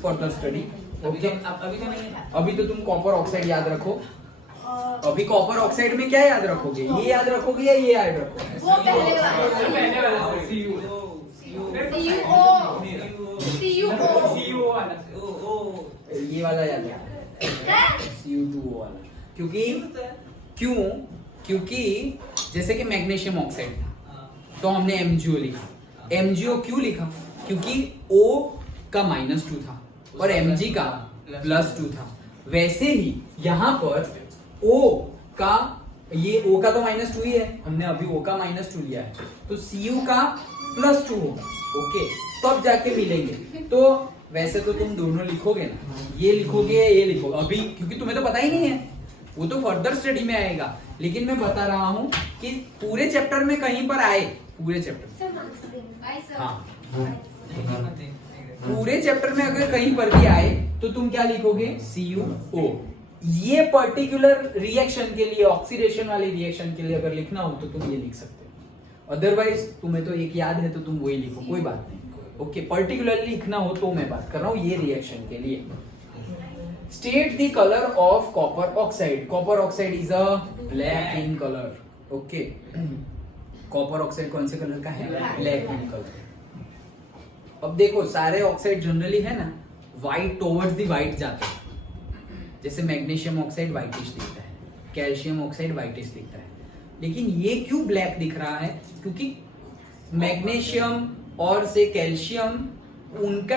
फर्दर स्टडी. ओके. अभी तो नहीं है. अभी तो तुम कॉपर ऑक्साइड याद रखो. अभी कॉपर ऑक्साइड में क्या याद रखोगे? ये याद रखोगे या ये याद रखोगे? वो पहले वाला CuO ये वाला याद रखो. Cu2O वाला. क्योंकि जैसे कि मैग्नीशियम ऑक्साइड था तो हमने MgO लिखा. MgO क्यों लिखा? क्योंकि O का -2 था और Mg का +2 था. वैसे ही यहाँ पर O का, ये O का तो -2 ही है, हमने अभी O का -2 लिया है, तो Cu का +2 होगा. ओके. तब जाके मिलेंगे. तो वैसे तो तुम दोनों लिखोगे ना, ये लिखोगे या ये लिखोगे अभी, क्योंकि तुम्हें तो पता ही नहीं है, वो तो फर्दर स्टडी में आएगा. लेकिन मैं बता रहा हूँ कि पूरे चैप्टर में कहीं पर आए, पूरे चैप्टर हाँ पूरे चैप्टर में अगर कहीं पर भी आए तो तुम क्या लिखोगे? CuO. ये पर्टिकुलर रिएक्शन के लिए, ऑक्सीडेशन वाली रिएक्शन के लिए अगर लिखना हो तो तुम ये लिख सकते हो. अदरवाइज तुम्हें तो एक याद है तो तुम वही लिखो, कोई बात नहीं. ओके. पर्टिकुलरली लिखना हो तो मैं बात कर रहा हूँ ये रिएक्शन के लिए. State the colour of copper oxide. Copper oxide is a black in colour. Okay. Copper oxide कौन से कलर का है? Black in colour. अब देखो सारे ऑक्साइड जनरली है ना व्हाइट टुवर्ड्स द व्हाइट जाते हैं. जैसे मैग्नीशियम ऑक्साइड व्हाइटिश दिखता है, कैल्शियम ऑक्साइड व्हाइटिश दिखता है. लेकिन ये क्यों ब्लैक दिख रहा है? क्योंकि मैग्नीशियम और से कैल्शियम उनका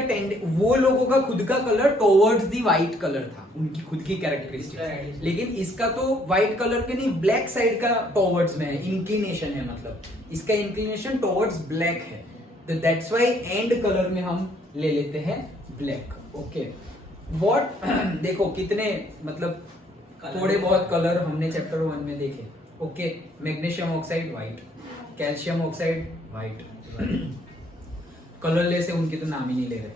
वो लोगों का खुद का colour towards the white colour था, उनकी खुद की कैरेक्टरिस्टिक. लेकिन इसका तो व्हाइट कलर के नहीं, ब्लैक साइड का टुवर्ड्स में है, इंक्लिनेशन है, मतलब इसका इंक्लिनेशन टुवर्ड्स ब्लैक है. तो दैट्स व्हाई एंड कलर में हम ले लेते हैं ब्लैक. ओके. व्हाट देखो कितने मतलब थोड़े बहुत कलर हमने चैप्टर 1 में देखे. Okay. Magnesium oxide white, calcium oxide white. Colourless है, उनके तो नाम ही नहीं ले रहे.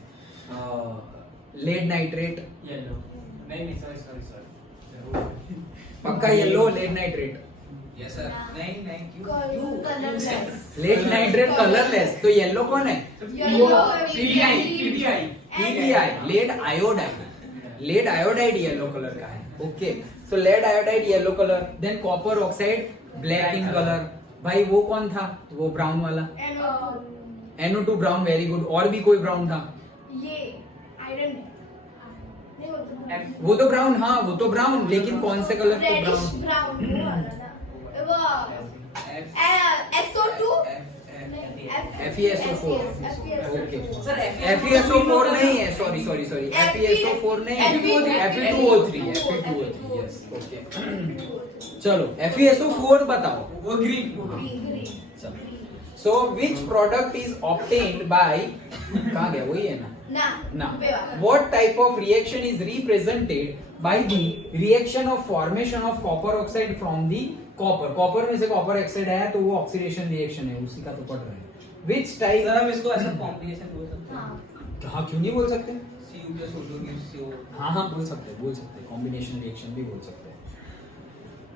Lead nitrate yellow. नहीं सॉरी पक्का yellow. Lead nitrate yes sir नहीं नहीं Colorless. लेड नाइट्रेट कलरलेस, तो येलो कौन है? PTI, lead iodide. Lead iodide yellow colour का है। ओके, तो lead iodide yellow colour, then copper oxide black in colour. भाई वो कौन था? वो ब्राउन वाला NO2 ब्राउन, वेरी गुड। और भी कोई ब्राउन था? ये आयरन नहीं होता। वो तो ब्राउन, हाँ वो तो ब्राउन, लेकिन कौन से कलर को Reddish ब्राउन? brown वो वाला ना वो SO2 FeSO4। Okay sir, FeSO4 नहीं है, सॉरी FeSO4 नहीं है, Fe2O3 है, Fe2O3, यस ओके। चलो FeSO4 बताओ। वो green So which product is obtained by, कहाँ गया? वही है ना? ना What type of reaction is represented by the reaction of formation of copper oxide from the copper? Copper में से copper oxide आया तो वो oxidation reaction है, उसी का तो पढ़ रहे हैं। Which type? सर हम इसको ऐसा कॉम्बिनेशन बोल सकते हैं। हाँ क्यों नहीं बोल सकते? Cu plus O2 gives CO। हाँ बोल सकते हैं, combination reaction भी बोल सकते हैं।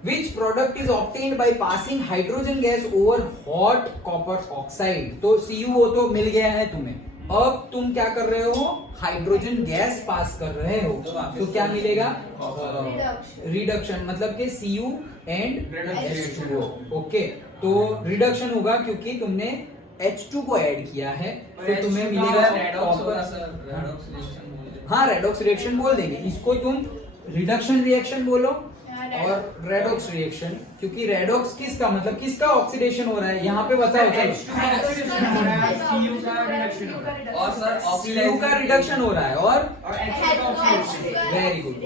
Which product is obtained by passing hydrogen gas over hot copper oxide? तो CuO तो मिल गया है तुम्हें, अब तुम क्या कर रहे हो? हाइड्रोजन गैस पास कर रहे हो, तो क्या मिलेगा? रिडक्शन, मतलब कि Cu एंड H2O। ओके, तो रिडक्शन होगा क्योंकि तुमने H2 को ऐड किया है, तो तुम्हें मिलेगा हाँ रेडॉक्स रिएक्शन बोल देंगे इसको, तुम रिडक्शन रिएक्शन बोलो और रेडॉक्स रिएक्शन, क्योंकि रेडॉक्स किसका मतलब किसका ऑक्सीडेशन हो रहा है यहाँ पे बताओ। और सर Cu का रिडक्शन हो रहा है और वेरी गुड।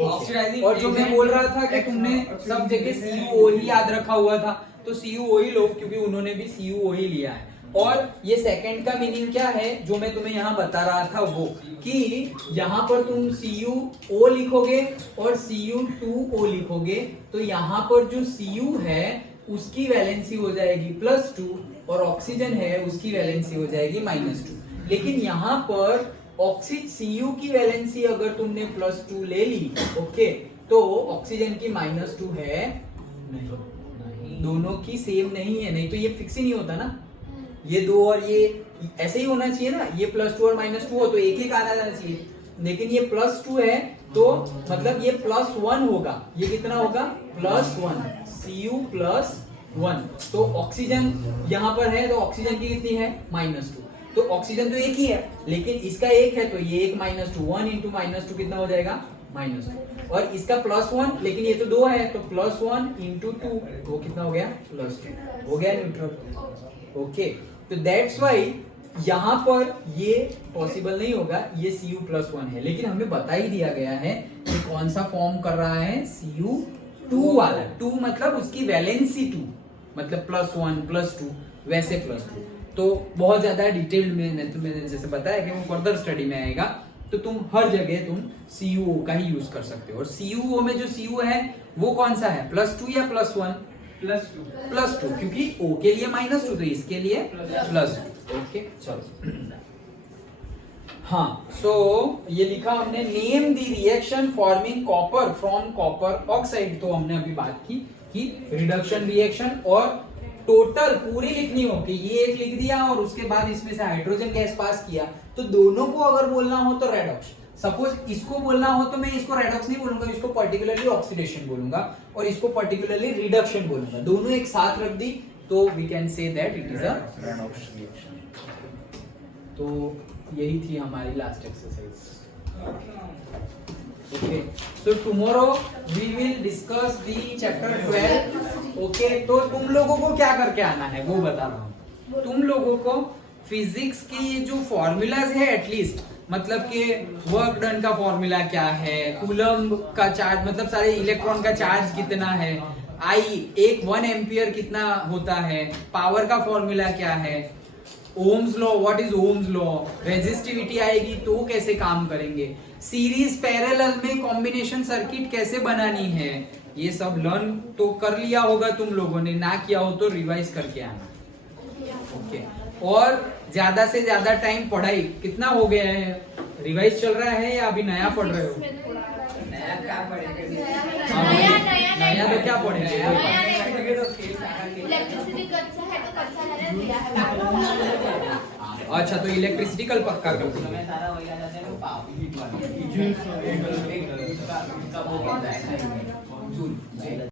और जो मैं बोल रहा था कि तुमने सब जगह CuO ही याद रखा हुआ था, तो CuO ही लो, क्योंकि उन्होंने भी CuO ही लिया है। और ये सेकंड का मीनिंग क्या है जो मैं तुम्हें यहाँ बता रहा था, वो कि यहाँ पर तुम CuO लिखोगे और Cu2O लिखोगे, तो यहाँ पर जो Cu है उसकी वैलेंसी हो जाएगी +2 और ऑक्सीजन है उसकी वैलेंसी हो जाएगी -2। लेकिन यहाँ पर Cu की वैलेंसी अगर तुमने +2 ले ली, ओके, तो ऑक्सीजन की -2 है नहीं, दोनों की सेम नहीं है, नहीं तो ये फिक्स ही नहीं होता ना, ये दो और ये ऐसे ही होना चाहिए ना, ये +2 और -2 हो तो एक ही आना जाना चाहिए, लेकिन ये +2 है तो मतलब ये +1 होगा, ये कितना होगा? +1, Cu+1। तो ऑक्सीजन यहाँ पर है तो ऑक्सीजन की कितनी है? -2। तो ऑक्सीजन तो एक ही है, लेकिन इसका एक है तो ये एक -2, 1 × -2 कितना हो जाएगा? -2। और इसका +1, लेकिन ये तो 2 है तो +1 × 2 वो कितना हो गया? +2 हो गया न्यूट्रल। ओके, तो दैट्स वाई यहाँ पर ये पॉसिबल नहीं होगा, ये Cu+1 है, लेकिन हमें बता ही दिया गया है कि कौन सा फॉर्म कर रहा है? Cu2 वाला। 2 मतलब उसकी वैलेंसी 2, मतलब +1 +2 वैसे +2। तो बहुत ज्यादा डिटेल्ड में तुम्हें जैसे बताया कि वो फर्दर स्टडी में आएगा, तो तुम हर जगह तुम CuO का ही यूज कर सकते हो। और CuO में जो Cu है वो कौन सा है? +2 या +1? +2, क्योंकि O के लिए -2 तो इसके लिए +2। ओके चलो, हाँ सो ये लिखा हमने, name the reaction forming copper from copper oxide. तो हमने अभी बात की कि रिडक्शन रिएक्शन, और टोटल पूरी लिखनी हो कि ये एक लिख दिया और उसके बाद इसमें से हाइड्रोजन गैस पास किया, तो दोनों को अगर बोलना हो तो रेडॉक्स। सपोज इसको बोलना हो तो मैं इसको रेडॉक्स नहीं बोलूंगा, इसको पर्टिकुलरली ऑक्सीडेशन बोलूंगा और इसको पर्टिकुलरली रिडक्शन बोलूंगा, दोनों एक साथ रख दी तो we can say that it is a redox reaction. तो यही थी हमारी last exercise. Okay, so tomorrow we will discuss the chapter 12। Okay, तो तुम लोगों को क्या करके आना है वो बता रहा हूँ। तुम लोगों को फिजिक्स के ये जो फॉर्मूलाज है एटलीस्ट, मतलब कि वर्क डन का फॉर्मूला क्या है, कूलम्ब का चार्ज मतलब सारे इलेक्ट्रॉन का चार्ज कितना है, एक 1 एम्पियर कितना होता है, पावर का फॉर्मूला क्या है, Ohm's law, what is Ohm's law, resistivity आएगी तो कैसे काम करेंगे, सीरीज पैरेलल में कॉम्बिनेशन सर्किट कैसे बनानी है, ये सब लर्न तो कर लिया होगा तुम लोगों ने, ना किया हो तो रिवाइज करके आना। ओके, और ज्यादा से ज्यादा टाइम पढ़ाई कितना हो गया है, रिवाइज चल रहा है या अभी नया पढ़ रहे हो? नया क्या पढ़ेंगे? नया तो क्या पढ़ेंगे? अच्छा तो इलेक्ट्रिसिटी कल पक्का कर देंगे। हमें सारा वही आ जाता है वो पावर हीट वाला Juice, इसका वो होता है जूल